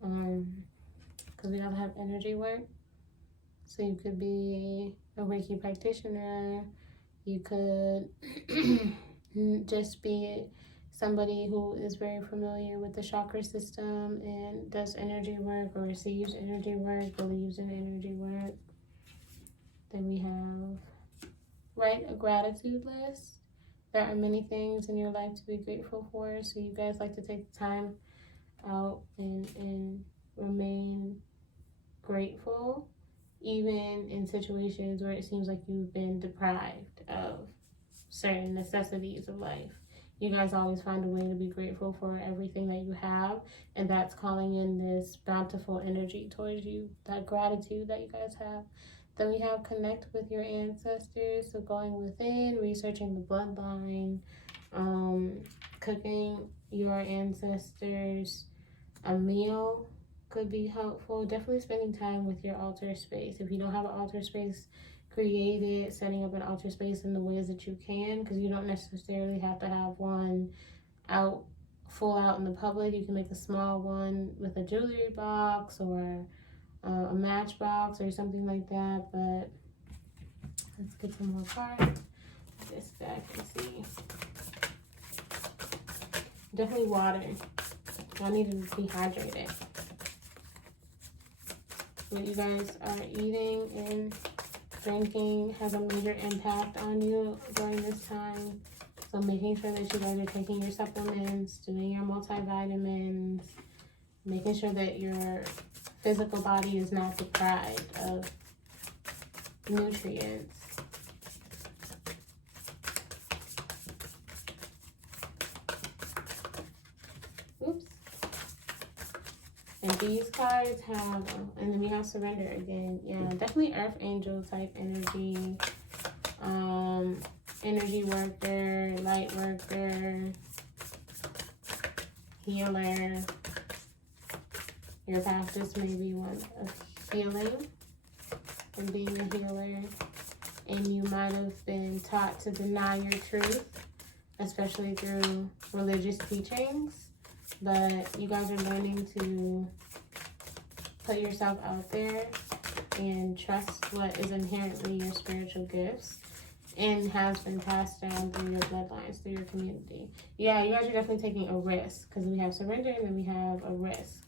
because we gotta have energy work. So you could be a Reiki practitioner. You could just be somebody who is very familiar with the chakra system and does energy work or receives energy work, believes in energy work. Then we have write a gratitude list. There are many things in your life to be grateful for, so you guys like to take the time out and remain grateful, even in situations where it seems like you've been deprived of certain necessities of life. You guys always find a way to be grateful for everything that you have, and that's calling in this bountiful energy towards you, that gratitude that you guys have. Then we have connect with your ancestors, so going within, researching the bloodline, cooking your ancestors a meal could be helpful. Definitely spending time with your altar space. If you don't have an altar space, create it, setting up an altar space in the ways that you can, because you don't necessarily have to have one out full out in the public. You can make a small one with a jewelry box or a matchbox or something like that. But let's get some more cards. This back and see. Definitely water. Y'all need to be hydrated. What you guys are eating and drinking has a major impact on you during this time. So making sure that you guys are taking your supplements, doing your multivitamins, making sure that your physical body is not deprived of nutrients. Oops. And these cards have, and then we have surrender again. Yeah, definitely earth angel type energy. Energy worker, light worker, healer. Your path just may be one of healing and being a healer. And you might have been taught to deny your truth, especially through religious teachings. But you guys are learning to put yourself out there and trust what is inherently your spiritual gifts and has been passed down through your bloodlines, through your community. Yeah, you guys are definitely taking a risk because we have surrender and then we have a risk.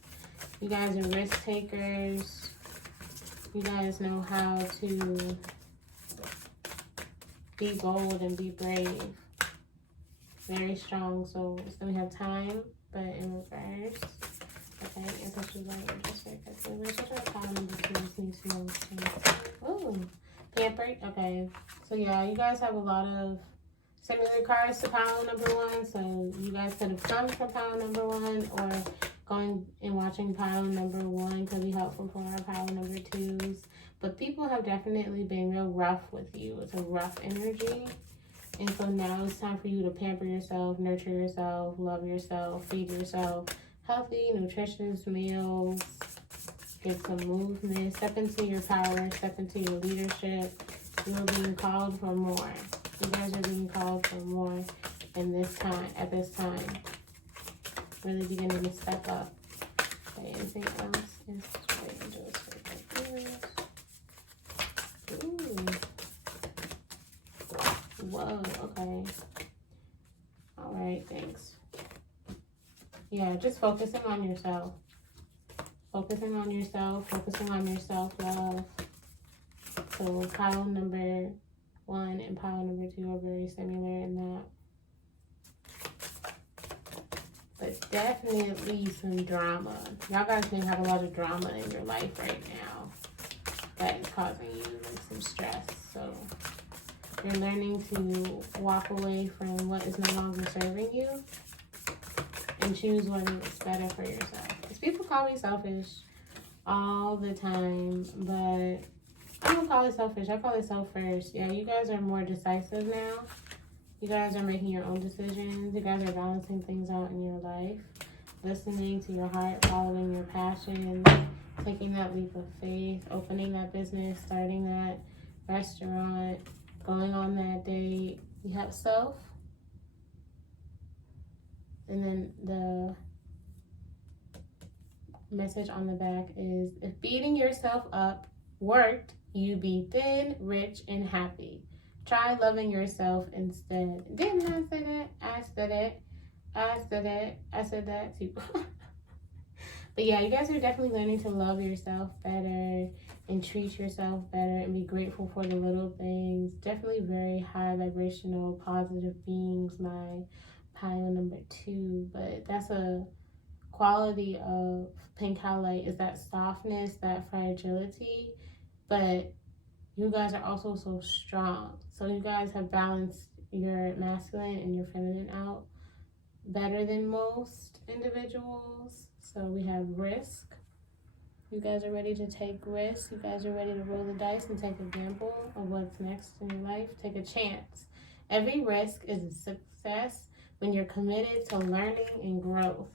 You guys are risk takers. You guys know how to be bold and be brave. Very strong souls. Then we have time, but in reverse. Okay, especially like just very quickly. We're such a pile number 2. This needs to know. Ooh, pampered. Okay, so yeah, you guys have a lot of similar cards to pile number 1. So you guys could have come from pile number 1 or going and watching pile number 1 could be helpful for our pile number 2s. But people have definitely been real rough with you. It's a rough energy. And so now it's time for you to pamper yourself, nurture yourself, love yourself, feed yourself healthy, nutritious meals, get some movement, step into your power, step into your leadership. You're being called for more. You guys are being called for more in this time, at this time. Really beginning to step up. Okay, anything else? Ooh. Whoa, okay. All right, thanks. Yeah, just focusing on yourself. Focusing on yourself, focusing on your self-love. So pile number 1 and pile number 2 are very similar in that. But definitely some drama. Y'all guys may have a lot of drama in your life right now that is causing you like some stress. So you're learning to walk away from what is no longer serving you and choose what is better for yourself. Because people call me selfish all the time, but I don't call it selfish. I call it self first. Yeah, you guys are more decisive now. You guys are making your own decisions. You guys are balancing things out in your life, listening to your heart, following your passion, taking that leap of faith, opening that business, starting that restaurant, going on that date. You have self. And then the message on the back is, if beating yourself up worked, you be thin, rich, and happy. Try loving yourself instead. Didn't I say that? I said it. I said it. I said that too. But yeah, you guys are definitely learning to love yourself better and treat yourself better and be grateful for the little things. Definitely very high vibrational, positive beings, my pile number 2. But that's a quality of pink highlight, is that softness, that fragility. But you guys are also so strong. So you guys have balanced your masculine and your feminine out better than most individuals. So we have risk. You guys are ready to take risks. You guys are ready to roll the dice and take a gamble of what's next in your life. Take a chance. Every risk is a success when you're committed to learning and growth.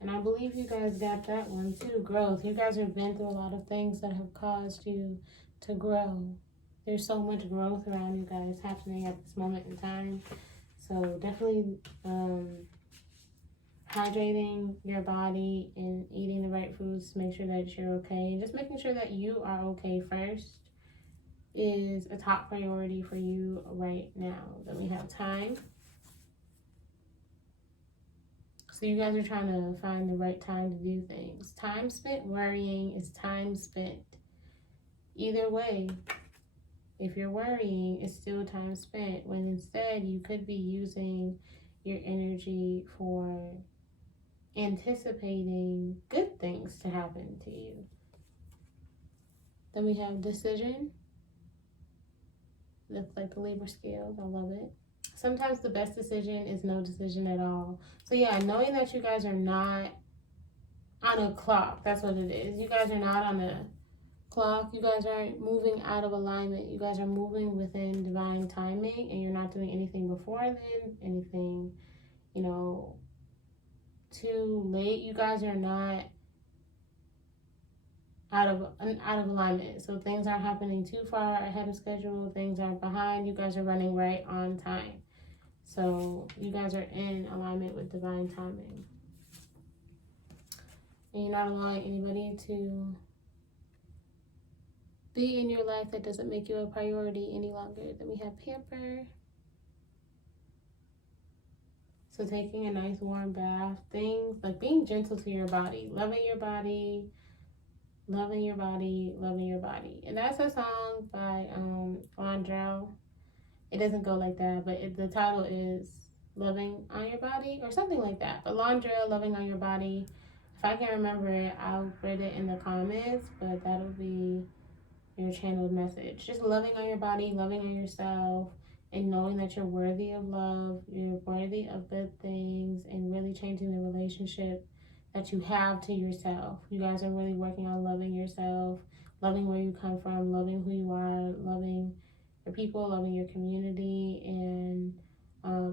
And I believe you guys got that one too, growth. You guys have been through a lot of things that have caused you to grow. There's so much growth around you guys happening at this moment in time. So definitely hydrating your body and eating the right foods to make sure that you're okay. And just making sure that you are okay first is a top priority for you right now. Then we have time. So you guys are trying to find the right time to do things. Time spent worrying is time spent. Either way, if you're worrying, it's still time spent, when instead you could be using your energy for anticipating good things to happen to you. Then we have decision. Looks like the Libra scales. I love it. Sometimes the best decision is no decision at all. So yeah, knowing that you guys are not on a clock, that's what it is. You guys are not on a clock. You guys aren't moving out of alignment. You guys are moving within divine timing, and you're not doing anything before then, anything, you know, too late. You guys are not out of alignment. So things aren't happening too far ahead of schedule. Things aren't behind. You guys are running right on time. So you guys are in alignment with divine timing. And you're not allowing anybody to be in your life that doesn't make you a priority any longer. Then we have pamper. So taking a nice warm bath, things like being gentle to your body, loving your body, loving your body, loving your body. And that's a song by Londrell. It doesn't go like that, but the title is Loving on Your Body or something like that. But Londrell, Loving on Your Body. If I can remember it, I'll put it in the comments, but that'll be your channeled message. Just loving on your body, loving on yourself, and knowing that you're worthy of love, you're worthy of good things, and really changing the relationship that you have to yourself. You guys are really working on loving yourself, loving where you come from, loving who you are, loving your people, loving your community. And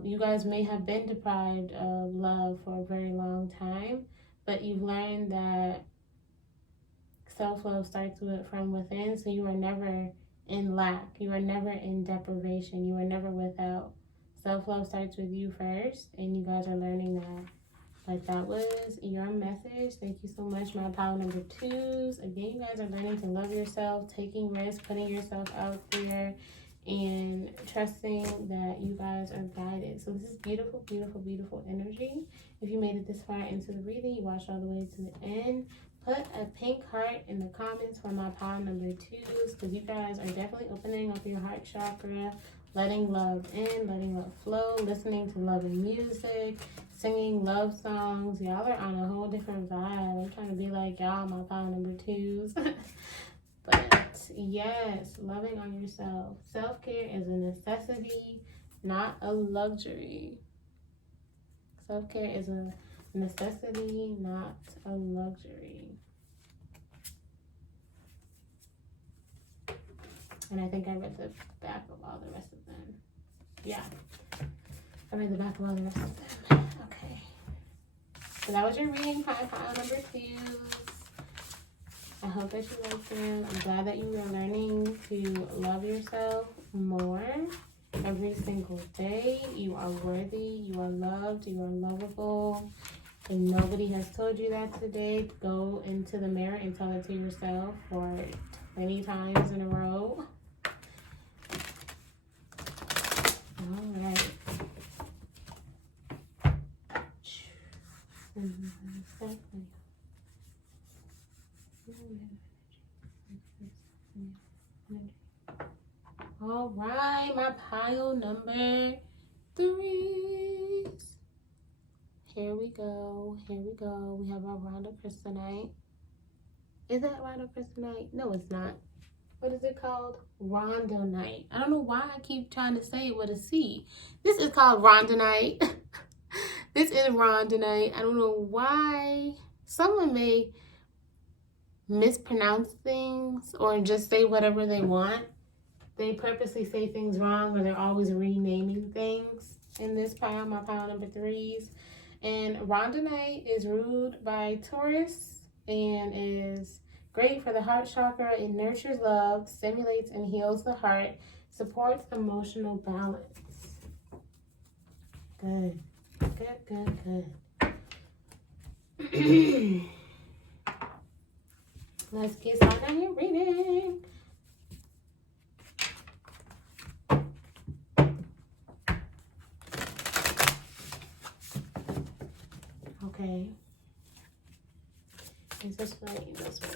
you guys may have been deprived of love for a very long time, but you've learned that self-love starts from within. So you are never in lack. You are never in deprivation. You are never without. Self-love starts with you first, and you guys are learning that. Like, that was your message. Thank you so much, my pile number 2s. Again, you guys are learning to love yourself, taking risks, putting yourself out there, and trusting that you guys are guided. So this is beautiful, beautiful, beautiful energy. If you made it this far into the reading, you watched all the way to the end, put a pink heart in the comments for my pile number 2s, because you guys are definitely opening up your heart chakra, letting love in, letting love flow, listening to loving music, singing love songs. Y'all are on a whole different vibe. I'm trying to be like y'all, my pile number 2s. But yes, loving on yourself. Self-care is a necessity, not a luxury. Self-care is a necessity, not a luxury. And I think I read the back of all the rest of them. Yeah, I read the back of all the rest of them. Okay. So that was your reading, pile number 2s. I hope that you liked them. I'm glad that you are learning to love yourself more every single day. You are worthy. You are loved. You are lovable. And nobody has told you that today. Go into the mirror and tell it to yourself for 20 times in a row. All right. All right, my pile number 3s. Here we go. Here we go. We have our rhodochrosonite. Is that rhodochrosonite? No, it's not. What is it called? Rhodonite. I don't know why I keep trying to say it with a C. This is called rhodonite. This is rhodonite. I don't know why. Someone may mispronounce things or just say whatever they want. They purposely say things wrong, or they're always renaming things in this pile, my pile number 3s. And rhodonite is ruled by Taurus and is great for the heart chakra. It nurtures love, stimulates and heals the heart, supports emotional balance. Good, good, good, good. Let's get started on your reading. Okay. Is this right? This way.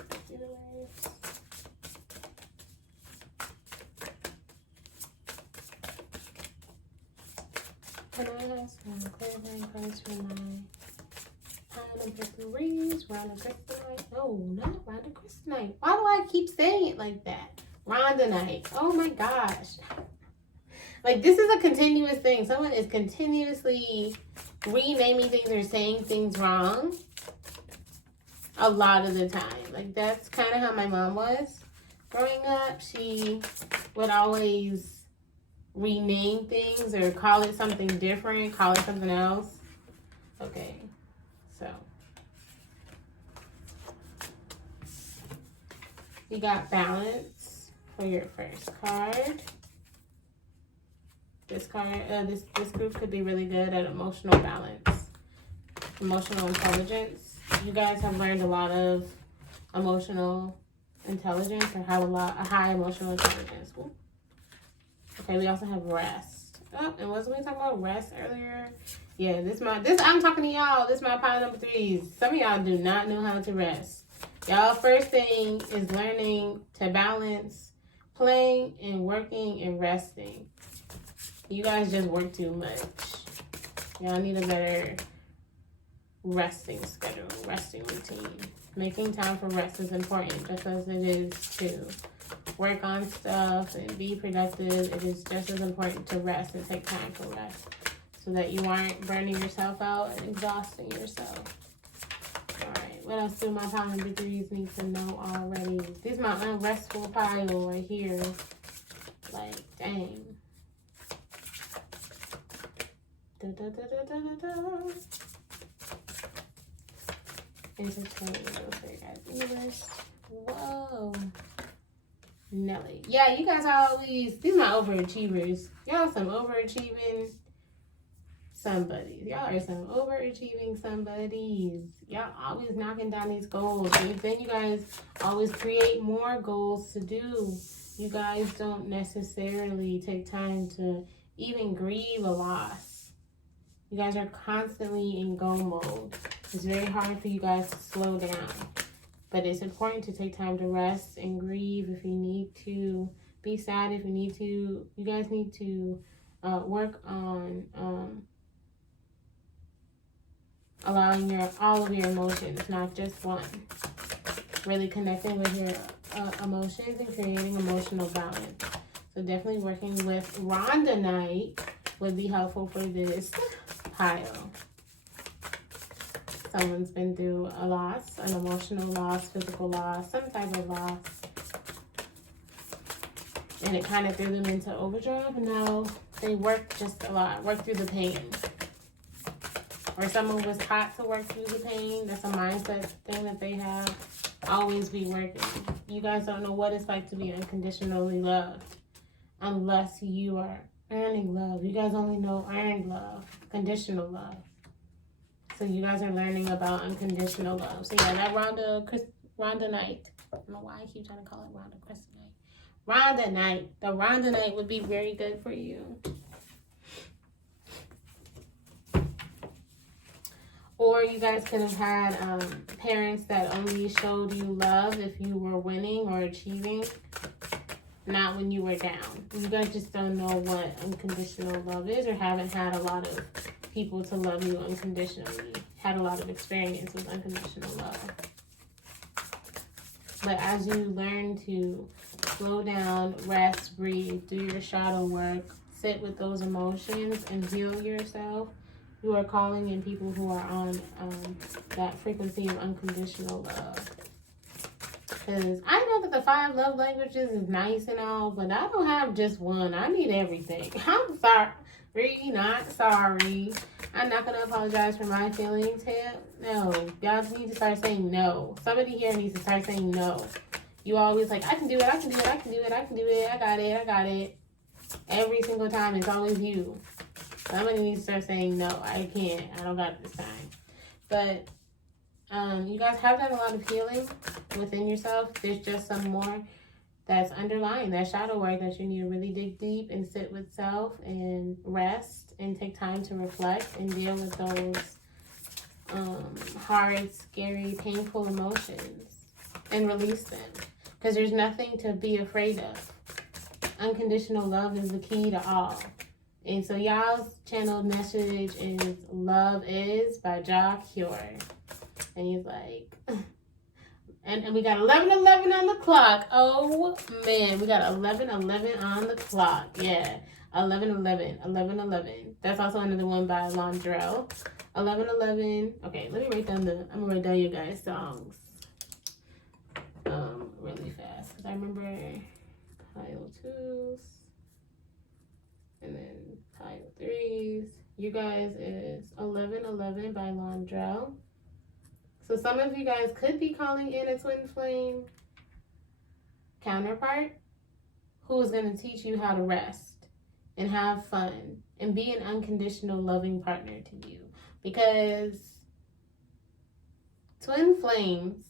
Can I have some clarifying cards for my Pile of Victories, Rhonda Crystalite? No, not Rhonda Crystalite. Why do I keep saying it like that? Rhondanite. Oh my gosh. Like, this is a continuous thing. Someone is continuously renaming things or saying things wrong a lot of the time. Like, that's kind of how my mom was growing up. She would always rename things or call it something different, call it something else. Okay, so you got balance for your first card. This card, this group could be really good at emotional balance, emotional intelligence. You guys have learned a lot of emotional intelligence or have a high emotional intelligence. Ooh. Okay, we also have rest. Oh, and wasn't we talking about rest earlier? Yeah, I'm talking to y'all. This is my pile number 3s. Some of y'all do not know how to rest. Y'all first thing is learning to balance playing and working and resting. You guys just work too much. Y'all need a better resting schedule, resting routine. Making time for rest is important, just as it is to work on stuff and be productive. It is just as important to rest and take time for rest so that you aren't burning yourself out and exhausting yourself. All right, what else do my pile number 3s need to know already? This is my unrestful pile right here. Like, dang. Da, da, da, da, da, da. Guys. Whoa. Nelly. Yeah, you guys are always, these are my overachievers. Y'all some overachieving somebodies. Y'all are some overachieving somebodies. Y'all always knocking down these goals. And then you guys always create more goals to do. You guys don't necessarily take time to even grieve a loss. You guys are constantly in go mode. It's very hard for you guys to slow down. But it's important to take time to rest and grieve if you need to. Be sad if you need to. You guys need to work on allowing all of your emotions, not just one. Really connecting with your emotions and creating emotional balance. So definitely working with Rhondanite would be helpful for this pile. Someone's been through a loss, an emotional loss, physical loss, some type of loss. And it kind of threw them into overdrive. And now they work just a lot, work through the pain. Or someone was taught to work through the pain. That's a mindset thing that they have. Always be working. You guys don't know what it's like to be unconditionally loved unless you are earning love. You guys only know earned love, conditional love. So you guys are learning about unconditional love. So yeah, that Rhondanite. I don't know why I keep trying to call it Rhonda Crystalite. Rhondanite. The Rhondanite would be very good for you. Or you guys could have had parents that only showed you love if you were winning or achieving, not when you were down. You guys just don't know what unconditional love is or haven't had a lot of people to love you unconditionally, had a lot of experience with unconditional love. But as you learn to slow down, rest, breathe, do your shadow work, sit with those emotions and heal yourself, you are calling in people who are on that frequency of unconditional love. Because I know that the 5 love languages is nice and all, but I don't have just one. I need everything. I'm sorry. Not sorry. I'm not going to apologize for my feelings here. No. Y'all need to start saying no. Somebody here needs to start saying no. You always like, I can do it, I can do it, I can do it, I can do it, I got it, I got it. Every single time, it's always you. Somebody needs to start saying no, I can't, I don't got this time. But You guys have done a lot of healing within yourself. There's just some more that's underlying that shadow work that you need to really dig deep and sit with self and rest and take time to reflect and deal with those hard, scary, painful emotions and release them, because there's nothing to be afraid of. Unconditional love is the key to all. And so y'all's channeled message is Love Is by Ja Cure. And he's like, and we got 11:11 on the clock. Oh man, we got 11:11 on the clock. Yeah, 11:11, 11:11. That's also another one by Londrell. 11:11. Okay, let me write down I'm gonna write down you guys' songs really fast, because I remember pile 2s and then pile 3s. You guys is 11:11 by Londrell. So some of you guys could be calling in a twin flame counterpart who is going to teach you how to rest and have fun and be an unconditional loving partner to you. Because twin flames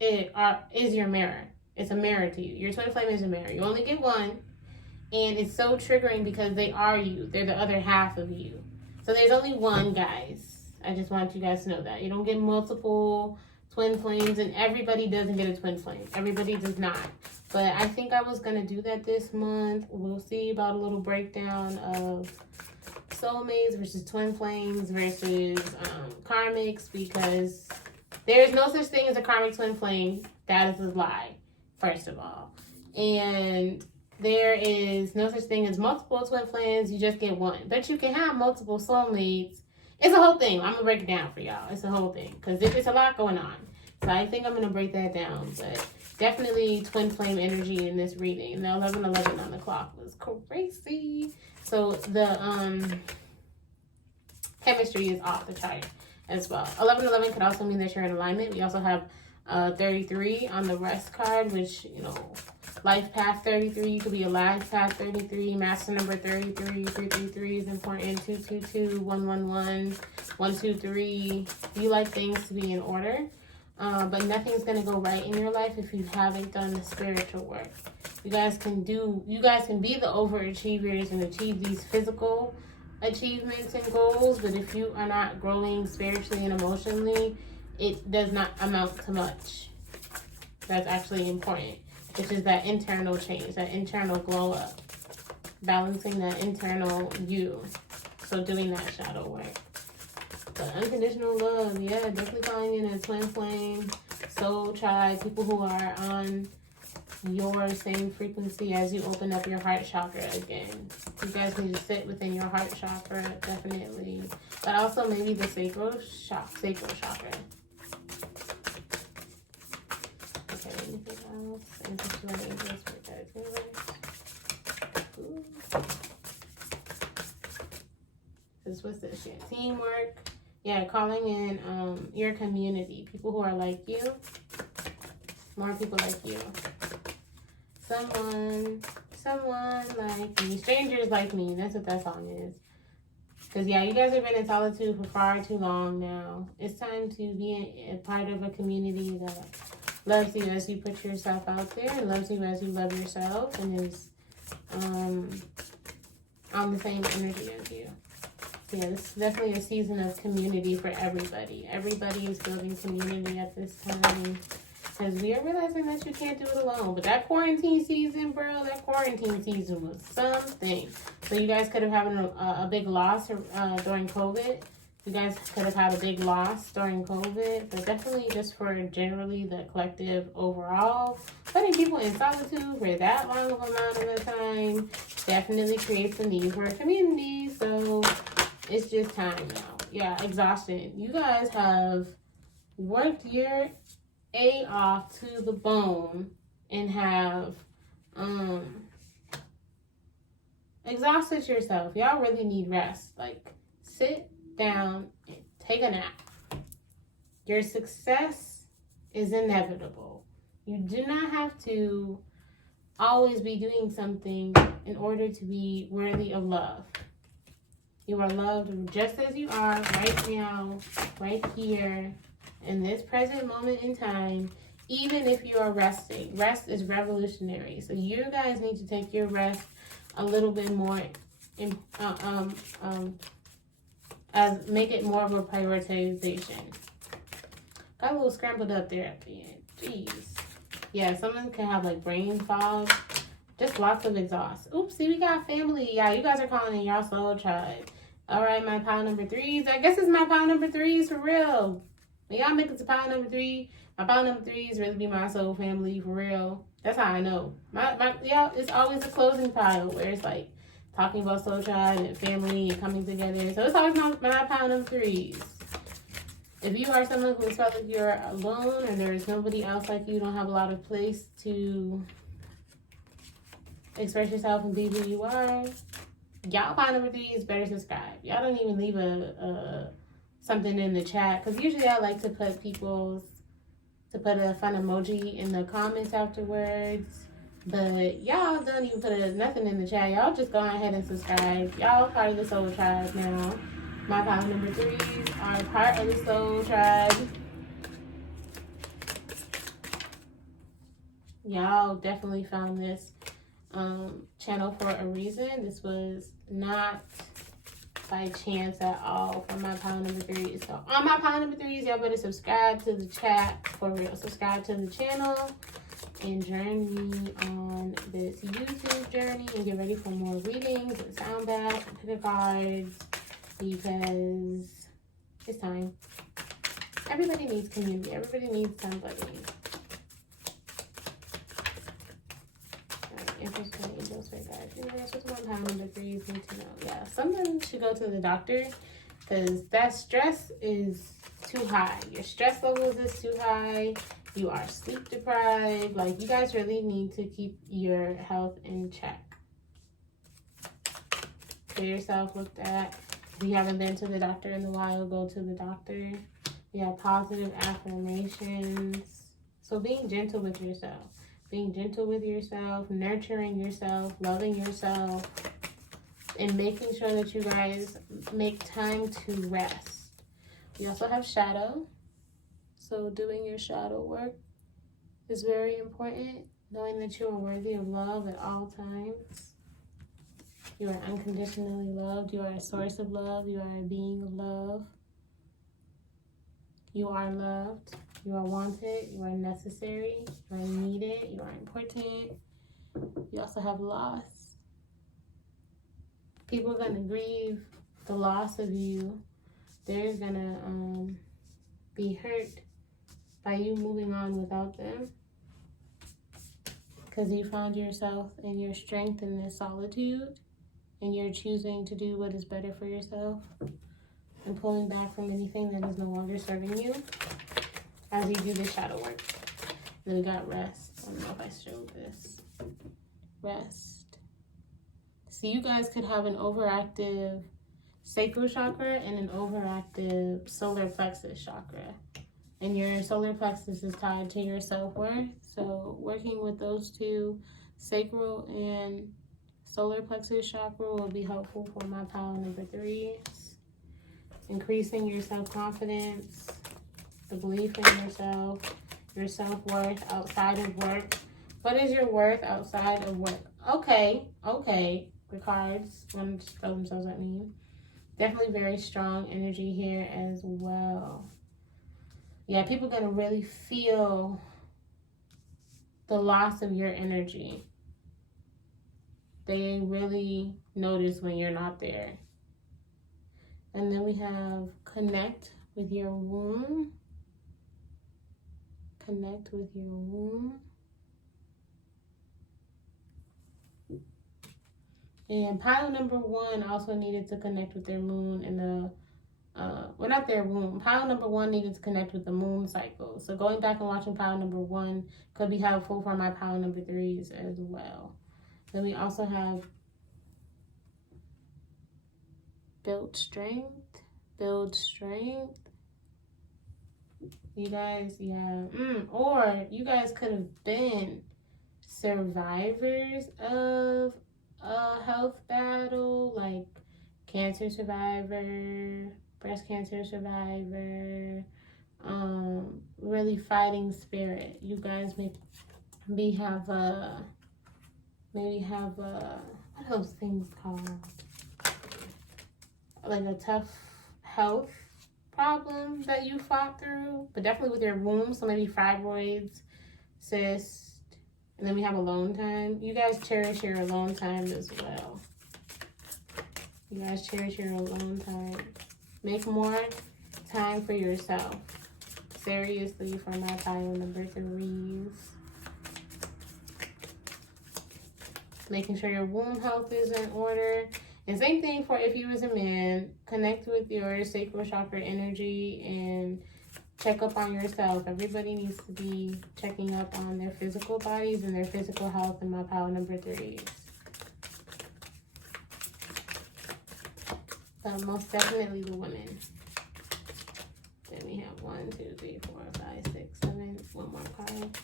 is your mirror. It's a mirror to you. Your twin flame is a mirror. You only get one, and it's so triggering because they are you. They're the other half of you. So there's only one, guys. I just want you guys to know that. You don't get multiple twin flames, and everybody doesn't get a twin flame. Everybody does not. But I think I was going to do that this month. We'll see about a little breakdown of soulmates versus twin flames versus karmics, because there's no such thing as a karmic twin flame. That is a lie, first of all. And there is no such thing as multiple twin flames. You just get one. But you can have multiple soulmates. It's a whole thing. I'm going to break it down for y'all. It's a whole thing, because there's a lot going on. So I think I'm going to break that down. But definitely twin flame energy in this reading. The 11:11 on the clock was crazy. So the chemistry is off the chart as well. 11:11 could also mean that you're in alignment. We also have 33 on the rest card, which, you know, life path 33. You could be a life path 33, master number 33, 333 is important, 222, 111, 123. You like things to be in order, but nothing's going to go right in your life if you haven't done the spiritual work. You guys can be the overachievers and achieve these physical achievements and goals, but if you are not growing spiritually and emotionally, it does not amount to much. That's actually important, which is that internal change, that internal glow up, balancing that internal you. So doing that shadow work. But unconditional love, yeah, definitely calling in a twin flame, soul tribe, people who are on your same frequency as you open up your heart chakra again. You guys need to sit within your heart chakra, definitely. But also maybe the sacral chakra. Okay, anything else? What's this? Yeah, teamwork. Yeah, calling in your community. People who are like you. More people like you. Someone like me. Strangers like me. That's what that song is. Because, yeah, you guys have been in solitude for far too long now. It's time to be a part of a community that loves you as you put yourself out there, and loves you as you love yourself, and is on the same energy as you. Yeah, this is definitely a season of community for everybody. Everybody is building community at this time, because we are realizing that you can't do it alone. But that quarantine season, bro, that quarantine season was something. So you guys could have had a big loss during COVID. You guys could have had a big loss during COVID. But definitely just for generally the collective overall, putting people in solitude for that long of amount of a time definitely creates a need for a community. So it's just time now. Yeah, exhaustion. You guys have worked your A off to the bone and have exhausted yourself. Y'all really need rest. Like, sit down and take a nap. Your success is inevitable. You do not have to always be doing something in order to be worthy of love. You are loved just as you are right now, right here, in this present moment in time, even if you are resting. Rest is revolutionary. So you guys need to take your rest a little bit more in, as make it more of a prioritization. Got a little scrambled up there at the end. Jeez. Yeah, someone can have like brain fog. Just lots of exhaust. Oopsie, we got family. Yeah, you guys are calling in y'all soul tribe. All right, my pile number 3s. I guess it's my pile number 3s for real. When y'all make it to pile number 3, my pile number 3s really be my soul family for real. That's how I know. Yeah, it's always a closing pile where it's like talking about soul tribe and family and coming together. So it's always my pile number 3s. If you are someone who felt like you're alone or there is nobody else like you, don't have a lot of place to express yourself and be who you are, y'all pile number 3s better subscribe. Y'all don't even leave a something in the chat, because usually I like to put a fun emoji in the comments afterwards, but y'all don't even put nothing in the chat. Y'all just go ahead and subscribe. Y'all part of the soul tribe now. My pile number 3s are part of the soul tribe. Y'all definitely found this channel for a reason. This was not by chance at all for my pile number 3s. So on my pile number 3s, y'all better subscribe to the chat for real. Subscribe to the channel and join me on this YouTube journey and get ready for more readings and sound bath and pick cards, because it's time. Everybody needs community. Everybody needs somebody. Interesting. Angels, right, guys. Universe, what's my pile number 3s need to know? Yeah, someone should go to the doctor, because that stress is too high. Your stress levels is too high. You are sleep deprived. Like, you guys really need to keep your health in check. Get yourself looked at. If you haven't been to the doctor in a while, go to the doctor. You have positive affirmations. So being gentle with yourself. Being gentle with yourself, nurturing yourself, loving yourself, and making sure that you guys make time to rest. We also have shadow. So doing your shadow work is very important. Knowing that you are worthy of love at all times. You are unconditionally loved. You are a source of love. You are a being of love. You are loved. You are wanted. You are necessary. You are needed. You are important. You also have loss. People are going to grieve the loss of you. They're going to be hurt by you moving on without them, because you found yourself and your strength in this solitude, and you're choosing to do what is better for yourself and pulling back from anything that is no longer serving you as you do this shadow work. Then we got rest. I don't know if I showed this. Rest. So you guys could have an overactive sacral chakra and an overactive solar plexus chakra. And your solar plexus is tied to your self-worth. So working with those two, sacral and solar plexus chakra, will be helpful for my pile number 3s. Increasing your self-confidence, the belief in yourself, your self-worth outside of work. What is your worth outside of work? Okay. The cards want to throw themselves at me. Definitely very strong energy here as well. Yeah, people are going to really feel the loss of your energy. They really notice when you're not there. And then we have connect with your womb. Connect with your womb. And pile number 1 also needed to connect with their moon and the, well, not their womb. Pile number 1 needed to connect with the moon cycle. So going back and watching pile number 1 could be helpful for my pile number 3s as well. Then we also have build strength. You guys, yeah. Or you guys could have been survivors of a health battle, like cancer survivor, breast cancer survivor, really fighting spirit. You guys maybe have what are those things called? Like a tough health problem that you fought through, but definitely with your womb. So maybe fibroids, cysts, and then we have alone time. You guys cherish your alone time as well. You guys cherish your alone time. Make more time for yourself. Seriously, for my pile number 3s. Making sure your womb health is in order. And same thing for if you was a man. Connect with your sacral chakra energy and check up on yourself. Everybody needs to be checking up on their physical bodies and their physical health in my pile number 3s. But most definitely the women. Then we have 1, 2, 3, 4, 5, 6, 7. One more card.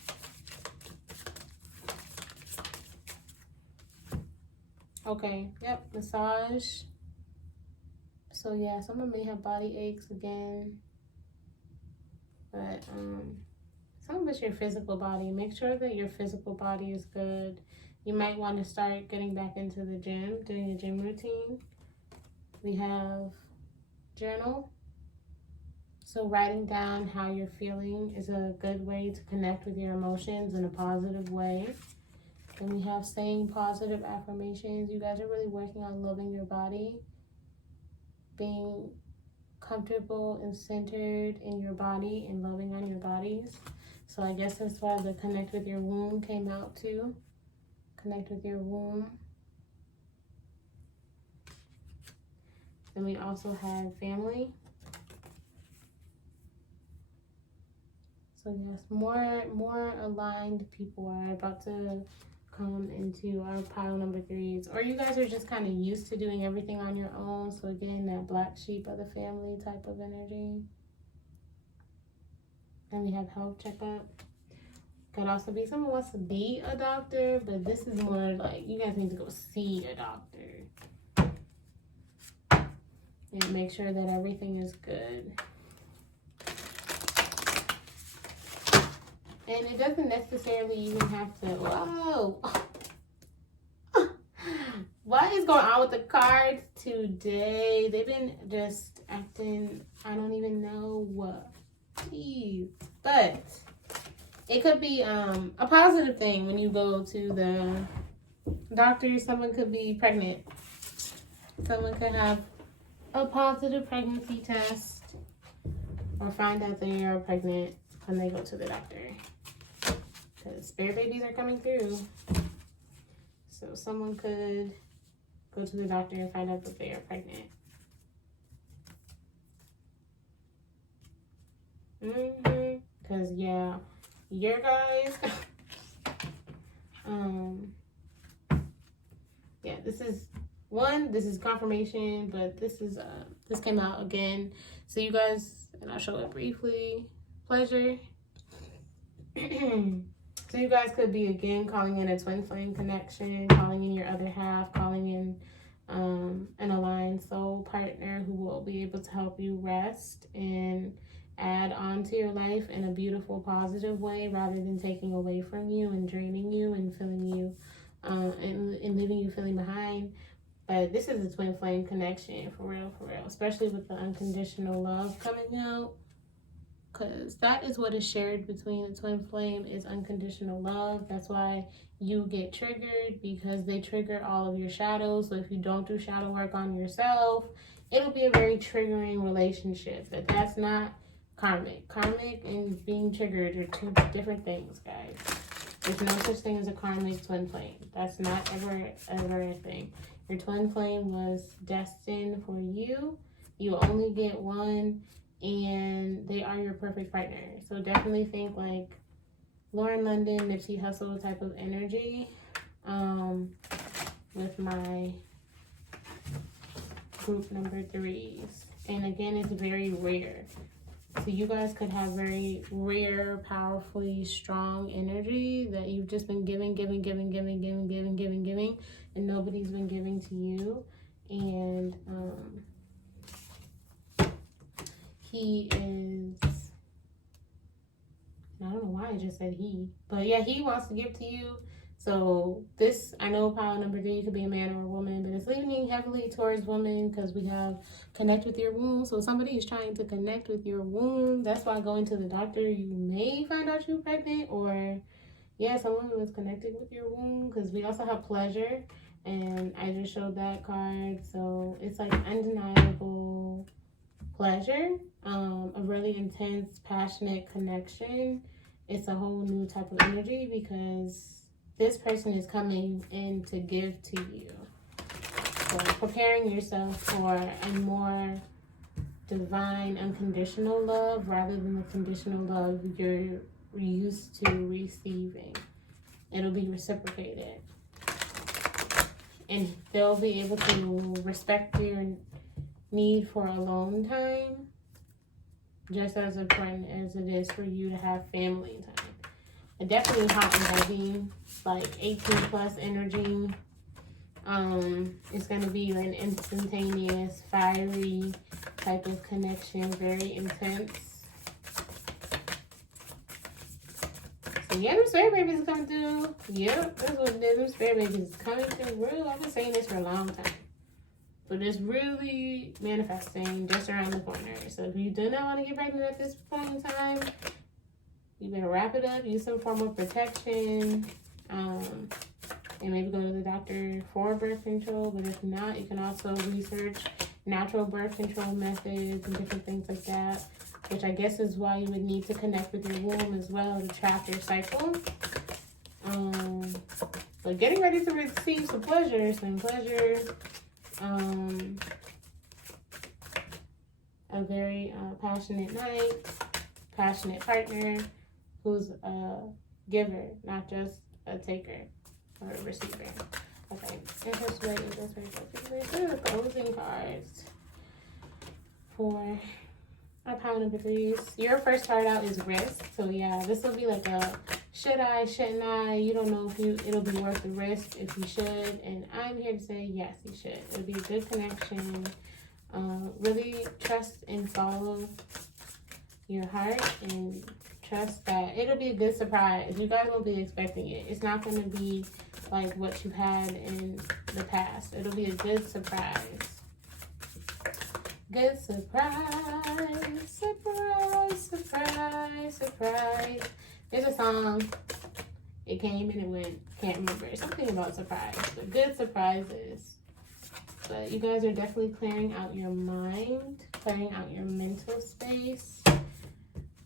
Okay, yep, massage. So yeah, someone may have body aches again. But some of it's your physical body. Make sure that your physical body is good. You might want to start getting back into the gym, doing a gym routine. We have journal. So writing down how you're feeling is a good way to connect with your emotions in a positive way. Then we have saying positive affirmations. You guys are really working on loving your body, being comfortable and centered in your body and loving on your bodies. So I guess that's why the connect with your womb came out too. Connect with your womb. Then we also have family. So yes, more aligned people are about to come into our pile number 3s. Or you guys are just kind of used to doing everything on your own. So again, that black sheep of the family type of energy. Then we have health checkup. Could also be someone wants to be a doctor, but this is more like you guys need to go see a doctor. And make sure that everything is good. And it doesn't necessarily even have to, whoa. What is going on with the cards today? They've been just acting, I don't even know what. Jeez. But it could be a positive thing when you go to the doctor. Someone could be pregnant. Someone could have a positive pregnancy test or find out they are pregnant when they go to the doctor. Because spirit babies are coming through. So someone could go to the doctor and find out that they are pregnant. Because yeah, your guys yeah, this is confirmation, but this came out again. So you guys, and I'll show it briefly. Pleasure. So you guys could be again calling in a twin flame connection, calling in your other half, calling in an aligned soul partner who will be able to help you rest and add on to your life in a beautiful, positive way, rather than taking away from you and draining you and filling you and leaving you feeling behind. But this is a twin flame connection, for real, especially with the unconditional love coming out. Because that is what is shared between the twin flame is unconditional love. That's why you get triggered, because they trigger all of your shadows. So if you don't do shadow work on yourself, it'll be a very triggering relationship. But that's not karmic. Karmic and being triggered are two different things, guys. There's no such thing as a karmic twin flame. That's not ever a thing. Your twin flame was destined for you. You only get one, and they are your perfect partner. So definitely think like Lauren London, Nipsey Hussle type of energy with my group number 3s. And again, it's very rare. So you guys could have very rare, powerfully strong energy that you've just been giving, and nobody's been giving to you. And he is I don't know why I just said he. But yeah, he wants to give to you. So this, I know pile number 3 could be a man or a woman, but it's leaning heavily towards women because we have connect with your womb. So somebody is trying to connect with your womb. That's why going to the doctor, you may find out you're pregnant, or yeah, someone who is connected with your womb, because we also have pleasure, and I just showed that card. So it's like undeniable pleasure, a really intense, passionate connection. It's a whole new type of energy because this person is coming in to give to you. So preparing yourself for a more divine, unconditional love rather than the conditional love you're used to receiving. It'll be reciprocated. And they'll be able to respect your need for alone time just as important as it is for you to have family time. And definitely hot and heavy, like 18 plus energy. It's going to be an instantaneous, fiery type of connection, very intense. So yeah, them spirit babies coming through. Yep, that's what it is. Them spirit babies coming through. I've been saying this for a long time. But it's really manifesting just around the corner. So if you do not want to get pregnant at this point in time, you better wrap it up, use some form of protection, and maybe go to the doctor for birth control. But if not, you can also research natural birth control methods and different things like that, which I guess is why you would need to connect with your womb as well to track your cycle. But getting ready to receive some pleasure. A very passionate night, passionate partner who's a giver, not just a taker or a receiver. Okay, these are the closing cards for our pile number 3s. Your first card out is risk. So yeah, this will be like a should I, shouldn't I? You don't know if it'll be worth the risk if you should. And I'm here to say yes, you should. It'll be a good connection. Really trust and follow your heart and trust that it'll be a good surprise. You guys won't be expecting it. It's not going to be like what you had in the past. It'll be a good surprise. Good surprise, surprise, surprise, surprise. There's a song. It came and it went. Can't remember. Something about surprise. But good surprises. But you guys are definitely clearing out your mind, clearing out your mental space,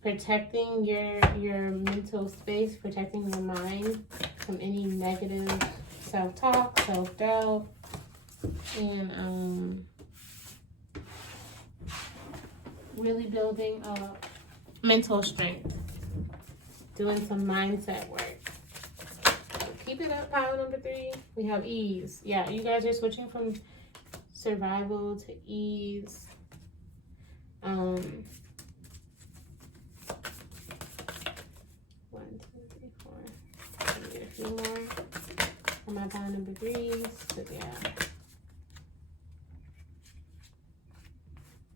protecting your mental space, protecting your mind from any negative self-talk, self-doubt, and really building up mental strength, doing some mindset work. So keep it up, pile number 3. We have ease. Yeah, you guys are switching from survival to ease. 1, 2, 3, 4. Let me get a few more on my pile number 3s. But yeah,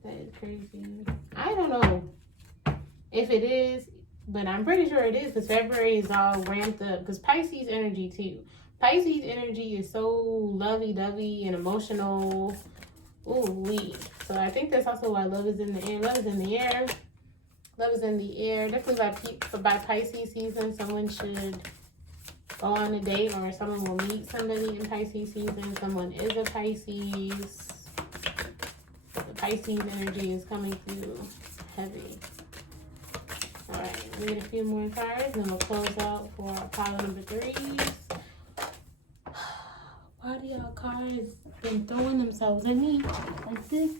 that is crazy. I don't know if it is, but I'm pretty sure it is because February is all ramped up. Because Pisces energy too. Pisces energy is so lovey-dovey and emotional. Ooh-wee. So I think that's also why love is in the air. Love is in the air. Love is in the air. Definitely by Pisces season, someone should go on a date or someone will meet somebody in Pisces season. Someone is a Pisces. The Pisces energy is coming through heavy. All right, let me get a few more cards, and we'll close out for pile number 3s. Why do y'all cards been throwing themselves at me like this?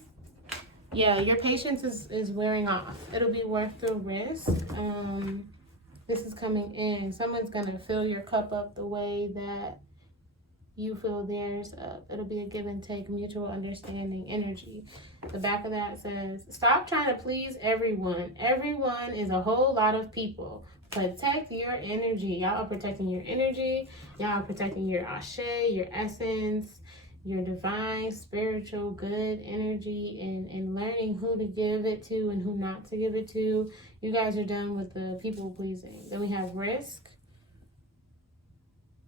Yeah, your patience is wearing off. It'll be worth the risk. This is coming in. Someone's gonna fill your cup up the way that you fill theirs up. It'll be a give and take, mutual understanding energy. The back of that says, stop trying to please everyone. Everyone is a whole lot of people. Protect your energy. Y'all are protecting your energy. Y'all are protecting your ashe, your essence, your divine, spiritual, good energy, and learning who to give it to and who not to give it to. You guys are done with the people pleasing. Then we have risk.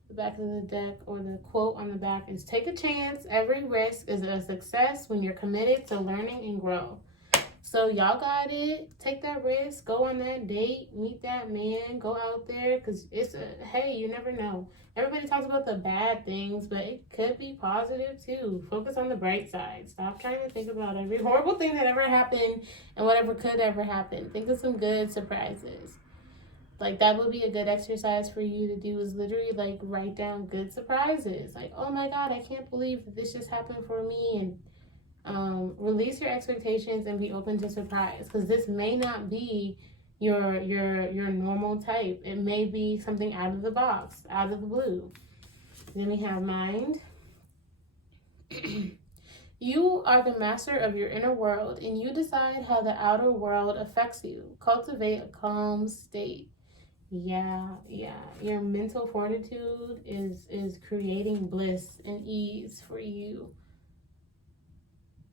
The back of the deck, or the quote on the back, is take a chance. Every risk is a success when you're committed to learning and grow. So y'all got it. Take that risk. Go on that date. Meet that man. Go out there, because hey, you never know. Everybody talks about the bad things, but it could be positive too. Focus on the bright side. Stop trying to think about every horrible thing that ever happened and whatever could ever happen. Think of some good surprises. Like, that would be a good exercise for you to do, is literally like write down good surprises. Like, oh my God, I can't believe that this just happened for me. And release your expectations and be open to surprise, because this may not be your normal type. It may be something out of the box, out of the blue. Then we have mind. You are the master of your inner world, and you decide how the outer world affects you. Cultivate a calm state. Yeah. Your mental fortitude is creating bliss and ease for you.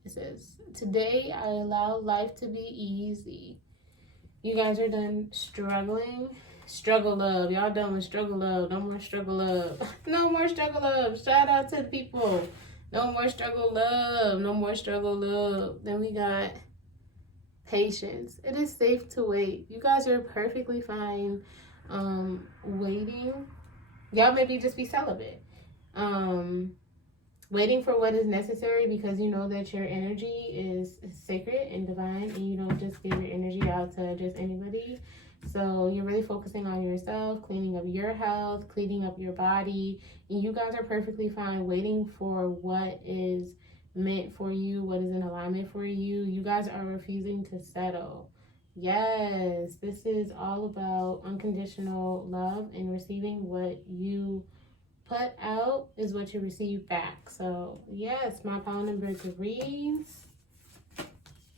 It says, today I allow life to be easy. You guys are done struggling. Struggle love. Y'all done with struggle love. No more struggle love. No more struggle love. Shout out to the people. No more struggle love. No more struggle love. Then we got patience. It is safe to wait. You guys are perfectly fine waiting. Y'all maybe just be celibate. Waiting for what is necessary, because you know that your energy is sacred and divine, and you don't just give your energy out to just anybody. So you're really focusing on yourself, cleaning up your health, cleaning up your body, and you guys are perfectly fine waiting for what is meant for you, what is in alignment for you. You guys are refusing to settle. Yes, this is all about unconditional love, and receiving what you put out is what you receive back. So yes, my pile number 3s,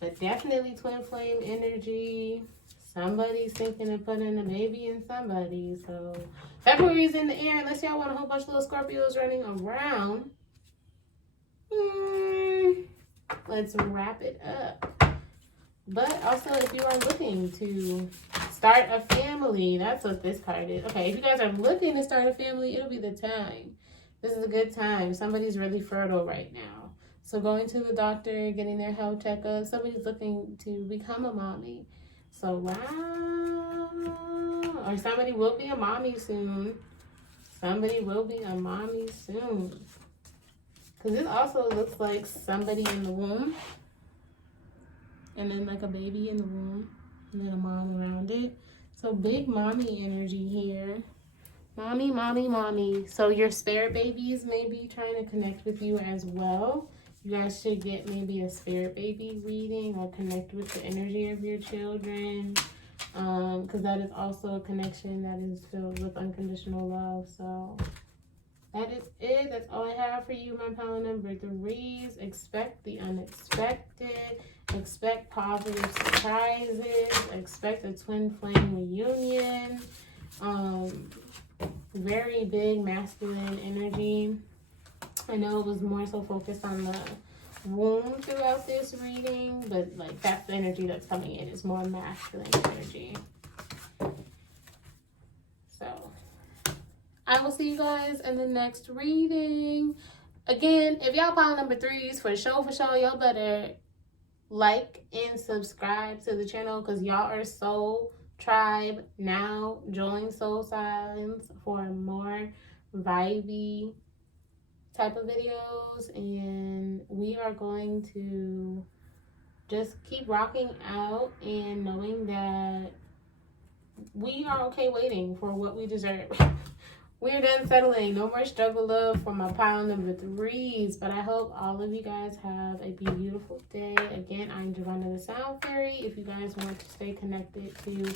but definitely twin flame energy. Somebody's thinking of putting a baby in somebody. So February's in the air, unless y'all want a whole bunch of little Scorpios running around. Let's wrap it up. But also, if you are looking to start a family, that's what this card is. Okay, if you guys are looking to start a family, it'll be the time. This is a good time. Somebody's really fertile right now. So going to the doctor, getting their health checkup. Somebody's looking to become a mommy. So wow. Or somebody will be a mommy soon. Somebody will be a mommy soon. Because this also looks like somebody in the womb. And then like a baby in the womb. And then a mom around it. So big mommy energy here. Mommy, mommy, mommy. So your spirit babies may be trying to connect with you as well. You guys should get maybe a spirit baby reading, or connect with the energy of your children. Because that is also a connection that is filled with unconditional love. So that is it. That's all I have for you, my pile number 3s. Expect the unexpected. Expect positive surprises. Expect a twin flame reunion. Very big masculine energy. I know it was more so focused on the womb throughout this reading, but like that's the energy that's coming in. It's more masculine energy. So I will see you guys in the next reading. Again, if y'all pile number 3s for sure, y'all better like and subscribe to the channel, because y'all are soul tribe now. Join Soul Signs for more vibey type of videos, and we are going to just keep rocking out and knowing that we are okay waiting for what we deserve. We're done settling. No more struggle love for my pile number 3s. But I hope all of you guys have a beautiful day. Again, I'm Giovanna the Sound Fairy. If you guys want to stay connected to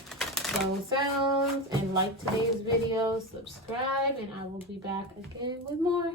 Soul Sounds and like today's video, subscribe, and I will be back again with more.